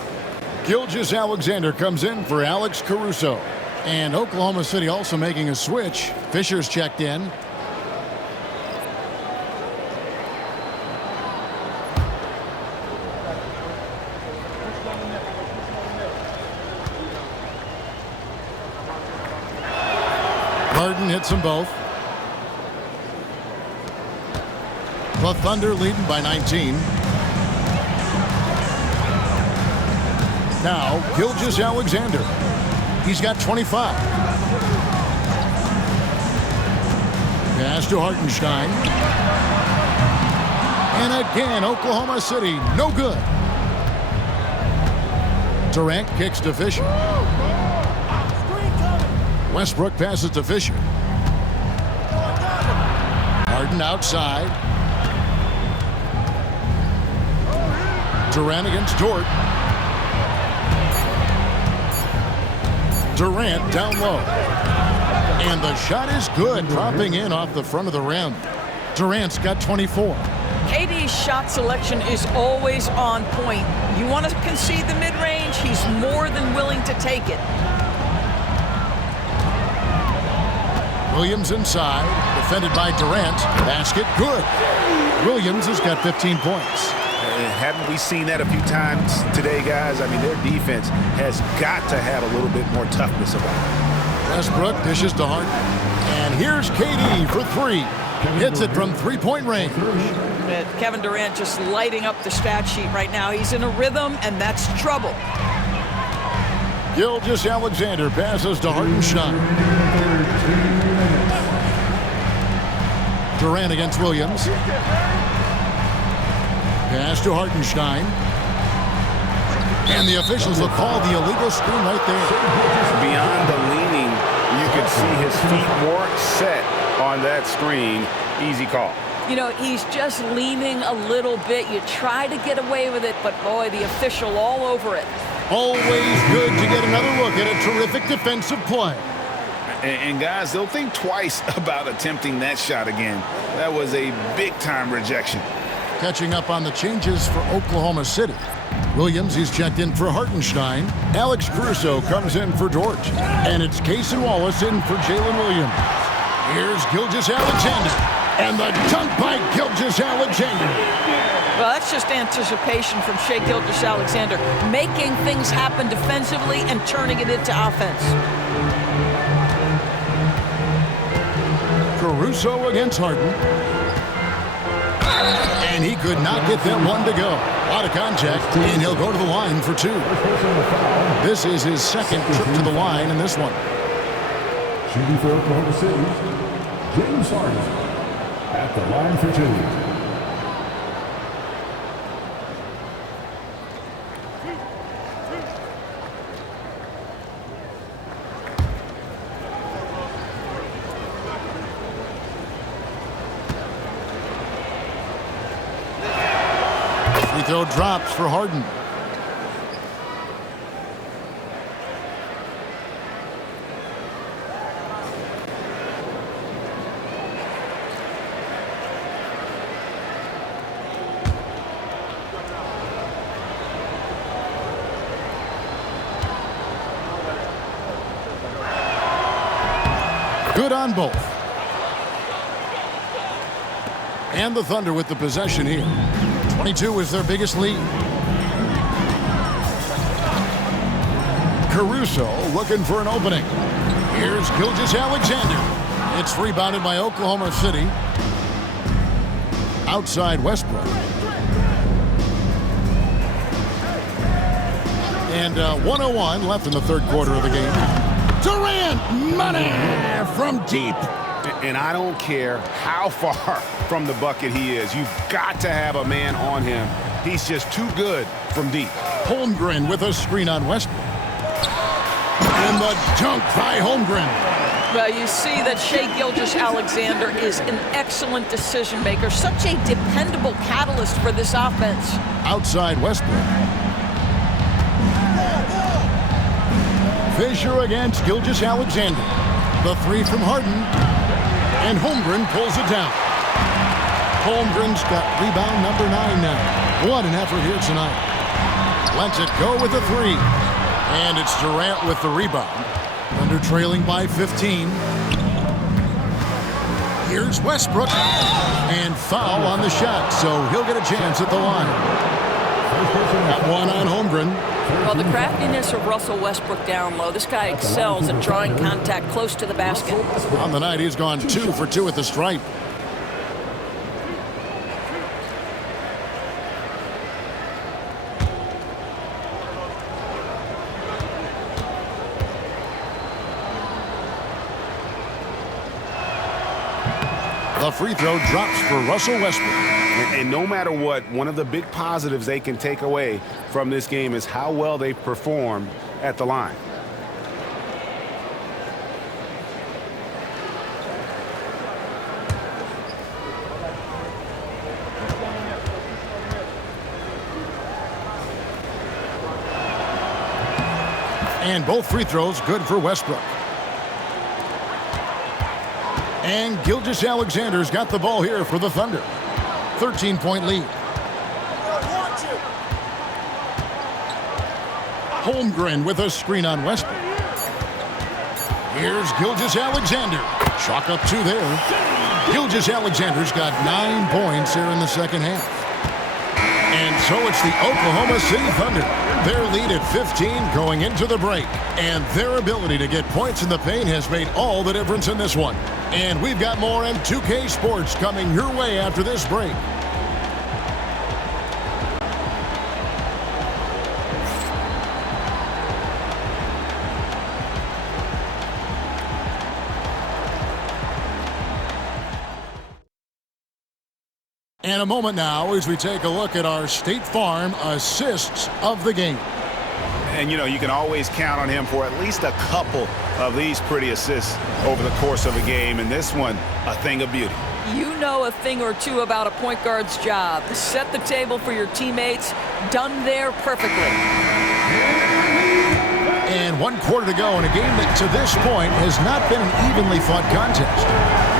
Gilgeous-Alexander comes in for Alex Caruso. And Oklahoma City also making a switch. Fisher's checked in. Harden hits them both. The Thunder leading by 19. Now, Gilgeous-Alexander. He's got 25. Pass to Hartenstein. And again, Oklahoma City, no good. Durant kicks to Fisher. Westbrook passes to Fisher. Harden outside. Durant against Dort. Durant down low. And the shot is good, dropping in off the front of the rim. Durant's got 24. KD's shot selection is always on point. You want to concede the mid-range, he's more than willing to take it. Williams inside, defended by Durant. Basket good. Williams has got 15 points. Haven't we seen that a few times today, guys? I mean, their defense has got to have a little bit more toughness about it. Westbrook dishes to Harden. And here's KD for 3. Hits it from 3-point range. Kevin Durant just lighting up the stat sheet right now. He's in a rhythm, and that's trouble. Gilgeous-Alexander passes to Hartenstein. Durant against Williams. Pass to Hartenstein. And the officials will call the illegal screen right there. Beyond the leaning, you could see his feet more set on that screen. Easy call. You know, he's just leaning a little bit. You try to get away with it, but boy, the official all over it. Always good to get another look at a terrific defensive play. And guys, they'll think twice about attempting that shot again. That was a big-time rejection. Catching up on the changes for Oklahoma City. Williams, he's checked in for Hartenstein. Alex Caruso comes in for Dort. And it's Cason Wallace in for Jalen Williams. Here's Gilgeous-Alexander. And the dunk by Gilgeous-Alexander. Well, that's just anticipation from Shai Gilgeous-Alexander, making things happen defensively and turning it into offense. Caruso against Harden. And he could not get that one to go. A lot of contact, and he'll go to the line for 2. This is his second trip to the line in this one. Shooting for Oklahoma City, James Harden at the line for 2. Free throw drops for Harden. Good on both. And the Thunder with the possession here. 22 is their biggest lead. Caruso looking for an opening. Here's Gilgeous-Alexander. It's rebounded by Oklahoma City. Outside Westbrook. And 1:01 left in the third quarter of the game. Durant, money from deep. And I don't care how far from the bucket he is. You've got to have a man on him. He's just too good from deep. Holmgren with a screen on Westbrook. And the dunk by Holmgren. Well, you see that Shai Gilgeous-Alexander is an excellent decision maker. Such a dependable catalyst for this offense. Outside Westbrook. Fisher against Gilgeous-Alexander. The 3 from Harden. And Holmgren pulls it down. Holmgren's got rebound number 9 now. What an effort here tonight. Lets it go with the 3. And it's Durant with the rebound. Under trailing by 15. Here's Westbrook. And foul on the shot, so he'll get a chance at the line. That one on Holmgren. Well, the craftiness of Russell Westbrook down low. This guy excels at drawing contact close to the basket. On the night, he's gone 2 for 2 at the stripe. The free throw drops for Russell Westbrook. And no matter what, one of the big positives they can take away from this game is how well they performed at the line. And both free throws good for Westbrook. And Gilgeous-Alexander's got the ball here for the Thunder. 13-point lead. Holmgren with a screen on Westbrook. Here's Gilgeous-Alexander. Chalk up 2 there. Gilgeous-Alexander's got 9 points here in the second half. And so it's the Oklahoma City Thunder. Their lead at 15 going into the break. And their ability to get points in the paint has made all the difference in this one. And we've got more M2K Sports coming your way after this break. And a moment now as we take a look at our State Farm assists of the game. And, you know, you can always count on him for at least a couple of these pretty assists over the course of a game. And this one, a thing of beauty. You know a thing or two about a point guard's job. Set the table for your teammates. Done there perfectly. And 1 quarter to go in a game that to this point has not been an evenly fought contest.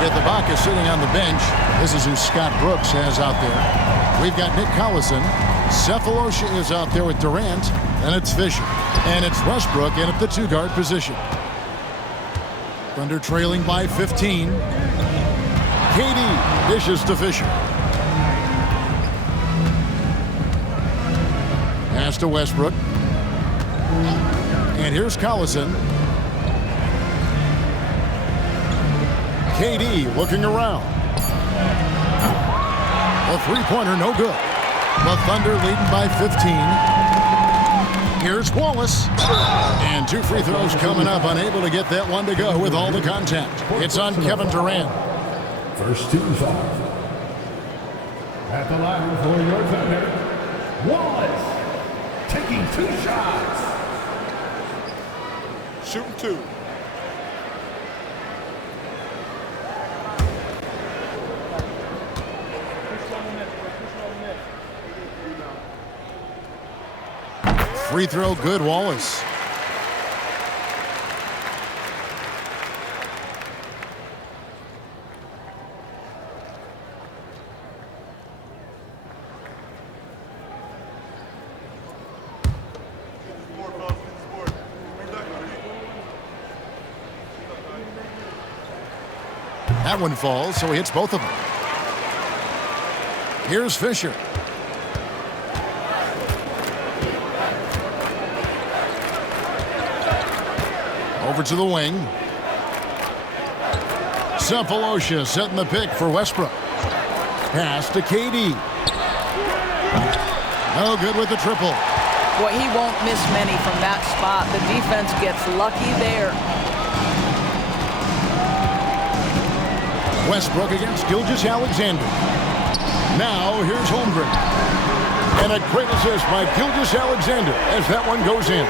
Yet the Bach is sitting on the bench. This is who Scott Brooks has out there. We've got Nick Collison. Cephalosha is out there with Durant. And it's Fisher. And it's Westbrook in at the 2-guard position. Thunder trailing by 15. KD dishes to Fisher. Pass to Westbrook. And here's Collison. KD looking around. A three-pointer, no good. The Thunder leading by 15. Here's Wallace. And 2 free throws coming up, unable to get that one to go with all the contact. It's on Kevin Durant. First team foul. At the line for your Thunder, Wallace taking 2 shots. Shooting 2. Free throw good, Wallace. That one falls, so he hits both of them. Here's Fisher. Over to the wing. Cephalosha setting the pick for Westbrook. Pass to KD. No good with the triple. Boy, he won't miss many from that spot. The defense gets lucky there. Westbrook against Gilgeous-Alexander. Now here's Holmgren. And a great assist by Gilgeous-Alexander as that one goes in.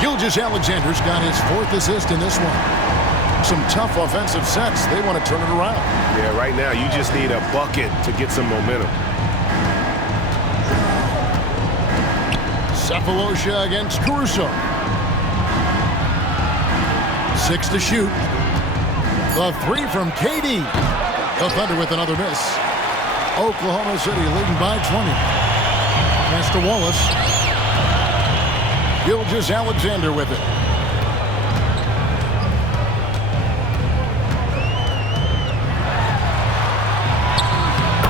Gilgeous-Alexander's got his 4th assist in this one. Some tough offensive sets. They want to turn it around. Yeah, right now you just need a bucket to get some momentum. Cephalosha against Caruso. 6 to shoot. The 3 from KD. The Thunder with another miss. Oklahoma City leading by 20. Pass to Wallace. Gilgeous-Alexander with it.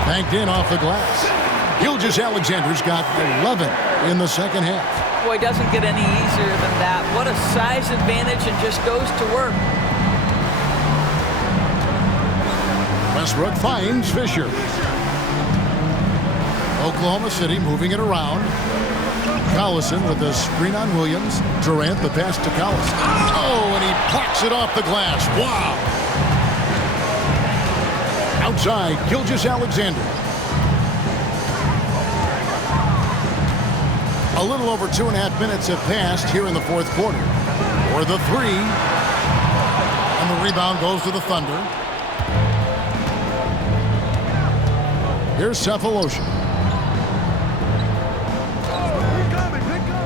Banked in off the glass. Gilgeous-Alexander's got 11 in the second half. Boy, doesn't get any easier than that. What a size advantage, and just goes to work. Westbrook finds Fisher. Oklahoma City moving it around. Collison with the screen on Williams. Durant the pass to Collison. Oh, and he blocks it off the glass. Wow. Outside, Gilgeous-Alexander. A little over 2.5 minutes have passed here in the 4th quarter. For the 3. And the rebound goes to the Thunder. Here's Cephalosha.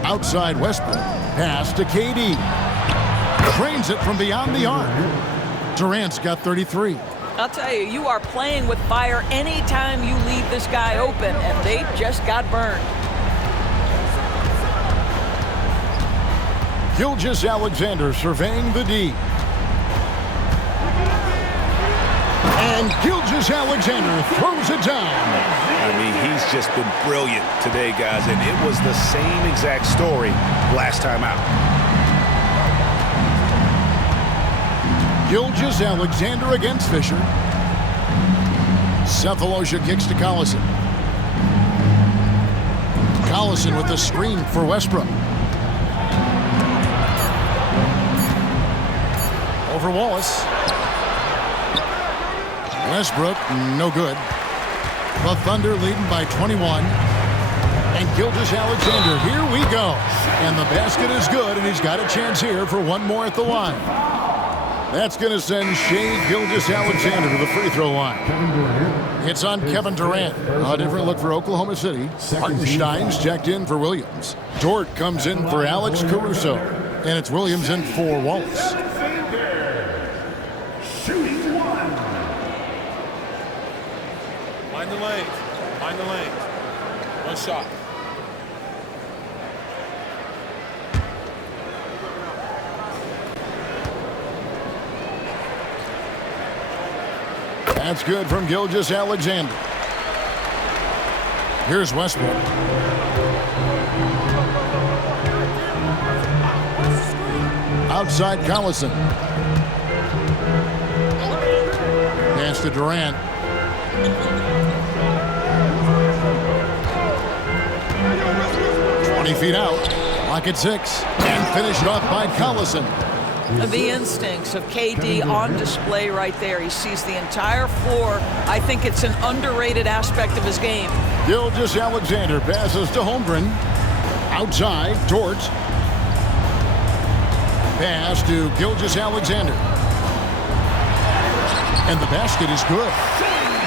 Outside Westbrook. Pass to KD. Trains it from beyond the arc. Durant's got 33. I'll tell you, you are playing with fire anytime you leave this guy open, and they just got burned. Gilgeous-Alexander surveying the D. And Gilgeous-Alexander throws it down. I mean, he's just been brilliant today, guys, and it was the same exact story last time out. Gilgeous-Alexander against Fisher. Cephalosha kicks to Collison. Collison with the screen for Westbrook. Over Wallace. Westbrook, no good. The Thunder leading by 21. And Gilgeous-Alexander, here we go. And the basket is good, and he's got a chance here for one more at the line. That's going to send Shai Gilgeous-Alexander to the free throw line. It's on Kevin Durant. A different look for Oklahoma City. Hartenstein's checked in for Williams. Dort comes in for Alex Caruso. And it's Williams in for Wallace. Mind the lanes. Mind the lanes. One shot. That's good from Gilgeous-Alexander. Here's Westbrook. Outside Collison. Pass to Durant. Feet out, lock at 6, and finished off by Collison. The instincts of KD on display right there. He sees the entire floor. I think it's an underrated aspect of his game. Gilgeous-Alexander passes to Holmgren. Outside, Dort. Pass to Gilgeous-Alexander. And the basket is good.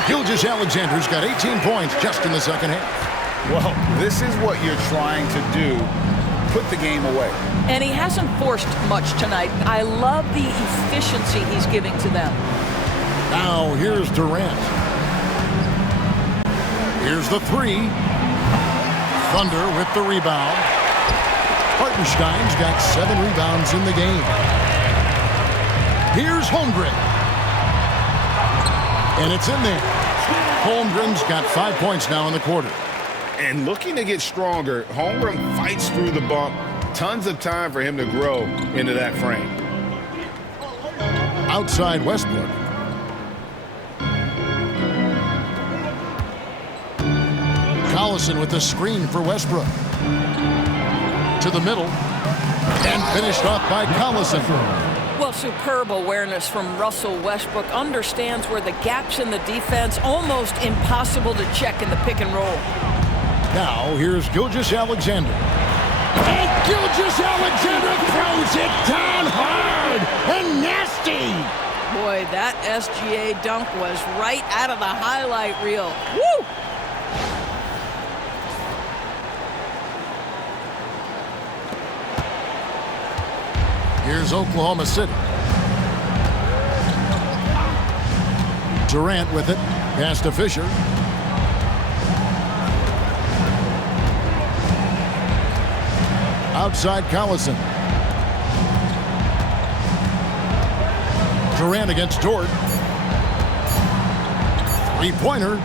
Gilgeous-Alexander's got 18 points just in the second half. Well, this is what you're trying to do. Put the game away. And he hasn't forced much tonight. I love the efficiency he's giving to them. Now here's Durant. Here's the 3. Thunder with the rebound. Hartenstein's got 7 rebounds in the game. Here's Holmgren. And it's in there. Holmgren's got 5 points now in the quarter. And looking to get stronger, Holmgren fights through the bump. Tons of time for him to grow into that frame. Outside Westbrook. Collison with the screen for Westbrook. To the middle. And finished off by Collison. Well, superb awareness from Russell Westbrook. Understands where the gaps in the defense, almost impossible to check in the pick and roll. Now, here's Gilgeous-Alexander. And Gilgeous-Alexander throws it down hard and nasty. Boy, that SGA dunk was right out of the highlight reel. Woo! Here's Oklahoma City. Durant with it. Pass to Fisher. Outside Collison. Durant against Dort. Three-pointer.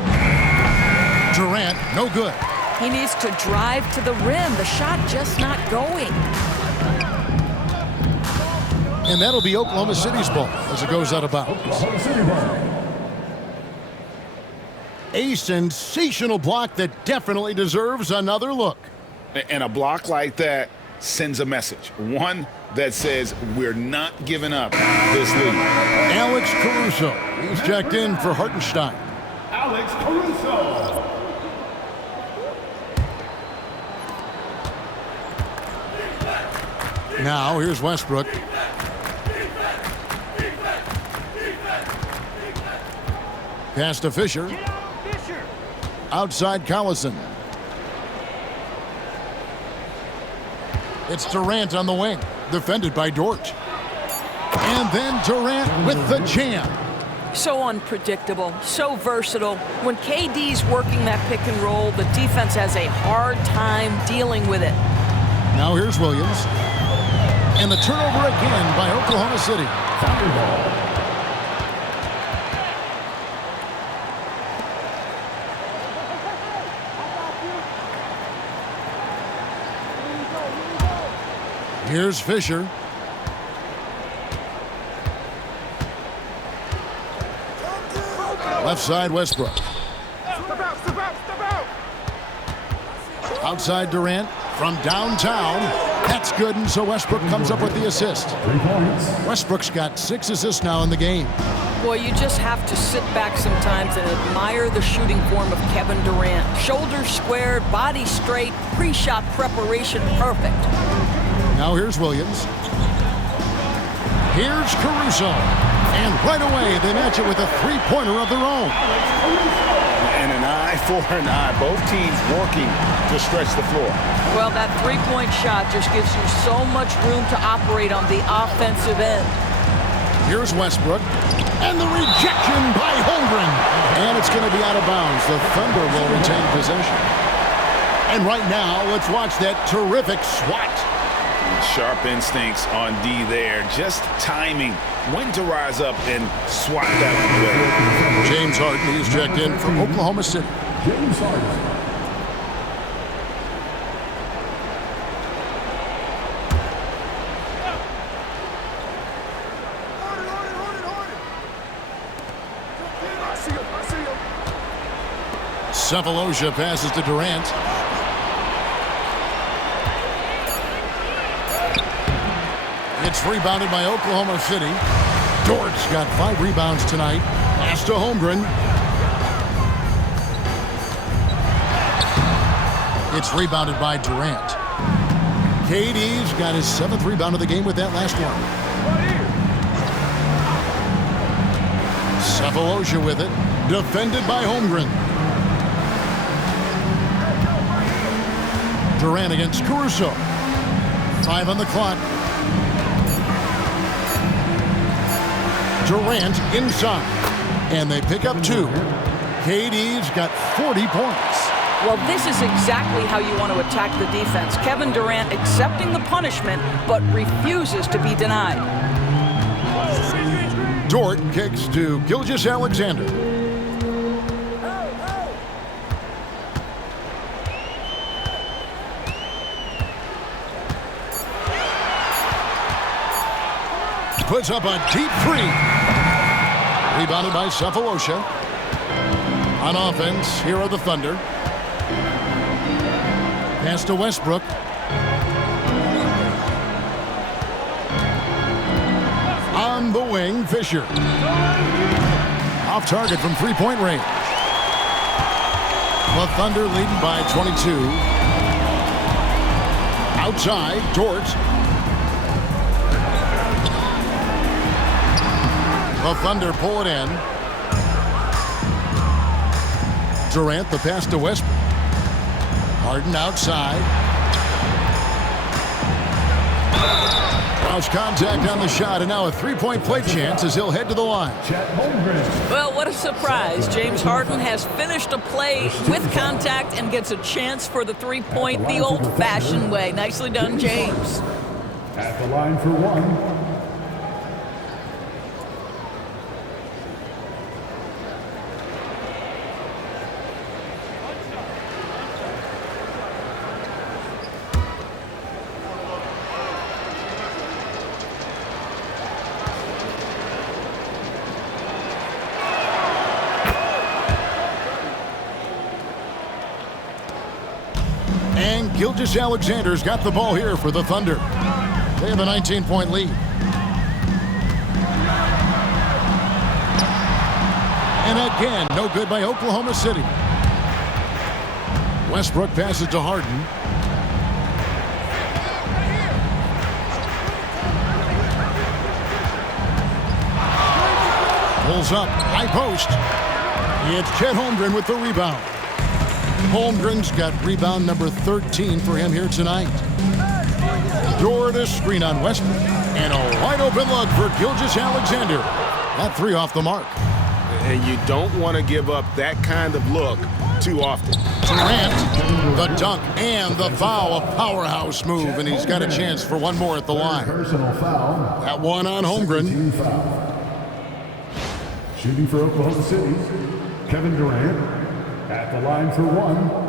Durant, no good. He needs to drive to the rim. The shot just not going. And that'll be Oklahoma City's ball as it goes out of bounds. A sensational block that definitely deserves another look. And a block like that sends a message. One that says we're not giving up this lead. Alex Caruso. He's checked in for Hartenstein. Alex Caruso. Now here's Westbrook. Pass to Fisher. Outside Collison. It's Durant on the wing, defended by Dort. And then Durant with the jam. So unpredictable, so versatile. When KD's working that pick and roll, the defense has a hard time dealing with it. Now here's Williams. And the turnover again by Oklahoma City. Foul ball. Here's Fisher. Left side, Westbrook. Outside Durant from downtown. That's good, and so Westbrook comes up with the assist. 3 points. Westbrook's got 6 assists now in the game. Boy, you just have to sit back sometimes and admire the shooting form of Kevin Durant. Shoulders squared, body straight, pre-shot preparation perfect. Now here's Williams. Here's Caruso. And right away, they match it with a three-pointer of their own. And an eye for an eye. Both teams working to stretch the floor. Well, that three-point shot just gives you so much room to operate on the offensive end. Here's Westbrook. And the rejection by Holmgren. And it's going to be out of bounds. The Thunder will retain possession. And right now, let's watch that terrific swat. Sharp instincts on D there. Just timing when to rise up and swat that one away. James Harden, he's checked in from Oklahoma City. James Harden. Cephalosha passes to Durant. It's rebounded by Oklahoma City. Dort's got 5 rebounds tonight. Pass to Holmgren. It's rebounded by Durant. KD's got his 7th rebound of the game with that last one. Cephalosha with it. Defended by Holmgren. Durant against Caruso. 5 on the clock. Durant inside. And they pick up 2. KD's got 40 points. Well, this is exactly how you want to attack the defense. Kevin Durant accepting the punishment, but refuses to be denied. Dort kicks to Gilgeous-Alexander. Puts up a deep 3. Rebounded by Cephalosha. On offense, here are the Thunder. Pass to Westbrook. On the wing, Fisher. Off target from three-point range. The Thunder leading by 22. Outside, Dort. The Thunder pull it in. Durant, the pass to Westbrook. Harden outside. Cross contact on the shot, and now a three-point play chance as he'll head to the line. Well, what a surprise. James Harden has finished a play with contact and gets a chance for the three-point the old-fashioned way. Nicely done, James. At the line for 1. And Gilgeous-Alexander's got the ball here for the Thunder. They have a 19-point lead. And again, no good by Oklahoma City. Westbrook passes to Harden. Pulls up, high post. It's Chet Holmgren with the rebound. Holmgren's got rebound number 13 for him here tonight. Dort a screen on Westbrook. And a wide open look for Gilgeous-Alexander. That 3 off the mark. And you don't want to give up that kind of look too often. Durant, the dunk and the foul. A powerhouse move, and he's got a chance for one more at the line. Personal foul. That one on Holmgren. Shooting for Oklahoma City, Kevin Durant. At the line for 1.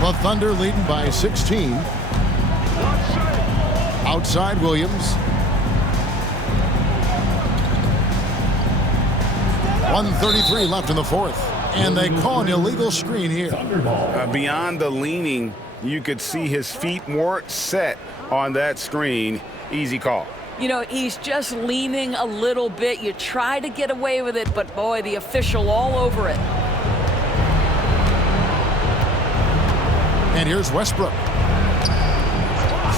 The Thunder leading by 16. Outside Williams. 1:33 left in the 4th. And they call an illegal screen here. Beyond the leaning, you could see his feet weren't set on that screen. Easy call. You know, he's just leaning a little bit. You try to get away with it, but boy, the official all over it. And here's Westbrook.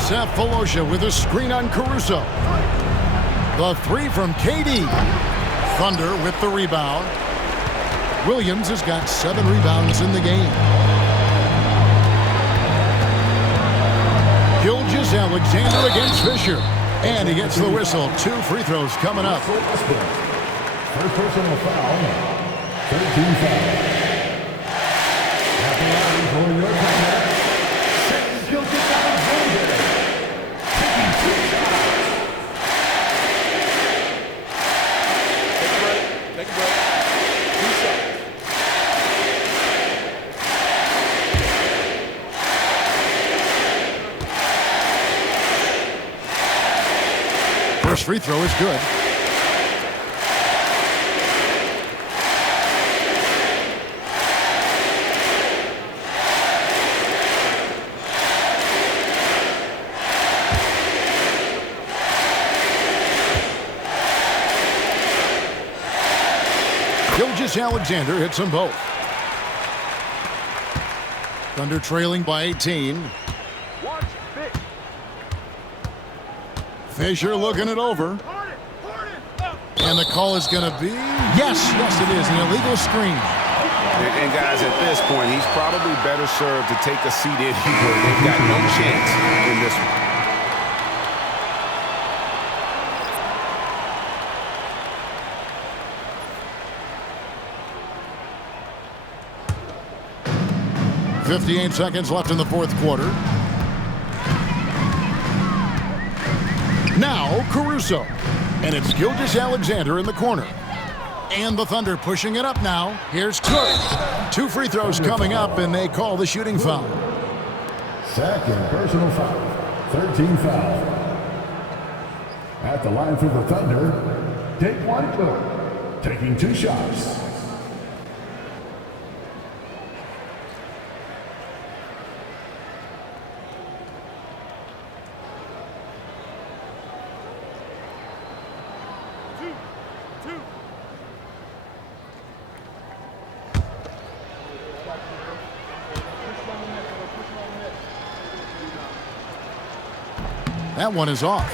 Cephalosha with a screen on Caruso. The 3 from KD. Thunder with the rebound. Williams has got 7 rebounds in the game. Gilgeous-Alexander against Fisher. And he gets the whistle. 2 free throws coming up. First personal foul. 13 foul. At the line for your contact. Gilgeous-Alexander. Taking 2 shots. bro. Do something. First free throw is good. Alexander hits them both. Thunder trailing by 18. Fisher looking it over. And the call is going to be, yes, it is, an illegal screen. And guys, at this point, he's probably better served to take a seat anywhere. They've got no chance in this one. .58 seconds left in the fourth quarter. Now Caruso. And it's Gilgeous-Alexander in the corner. And the Thunder pushing it up now. Here's Cook. 2 free throws coming up, and they call the shooting foul. Second personal foul. 13 foul. At the line for the Thunder, Daquan Cook, taking 2 shots. That one is off.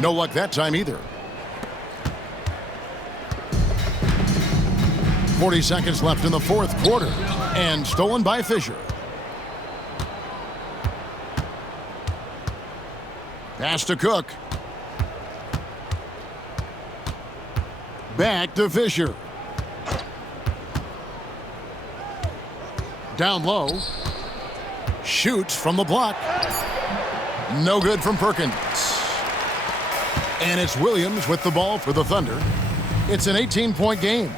No luck that time either. 40 seconds left in the fourth quarter. And stolen by Fisher. Pass to Cook. Back to Fisher. Down low. Shoots from the block. No good from Perkins. And it's Williams with the ball for the Thunder. It's an 18-point game.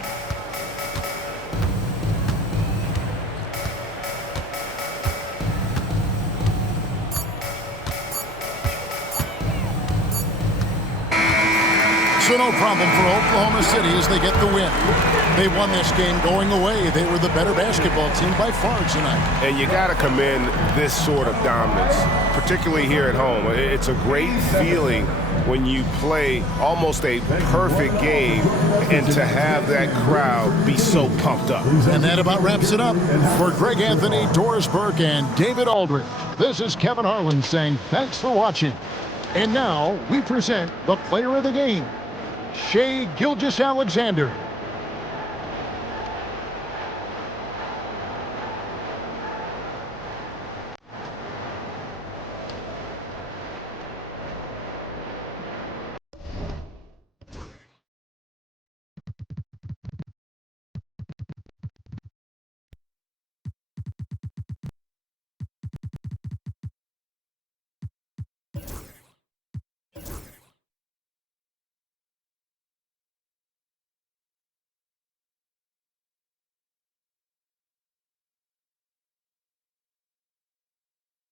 So no problem for Oklahoma City as they get the win. They won this game going away. They were the better basketball team by far tonight. And you got to commend this sort of dominance, particularly here at home. It's a great feeling when you play almost a perfect game and to have that crowd be so pumped up. And that about wraps it up. For Greg Anthony, Doris Burke, and David Aldridge, this is Kevin Harlan saying thanks for watching. And now we present the player of the game, Shai Gilgeous-Alexander.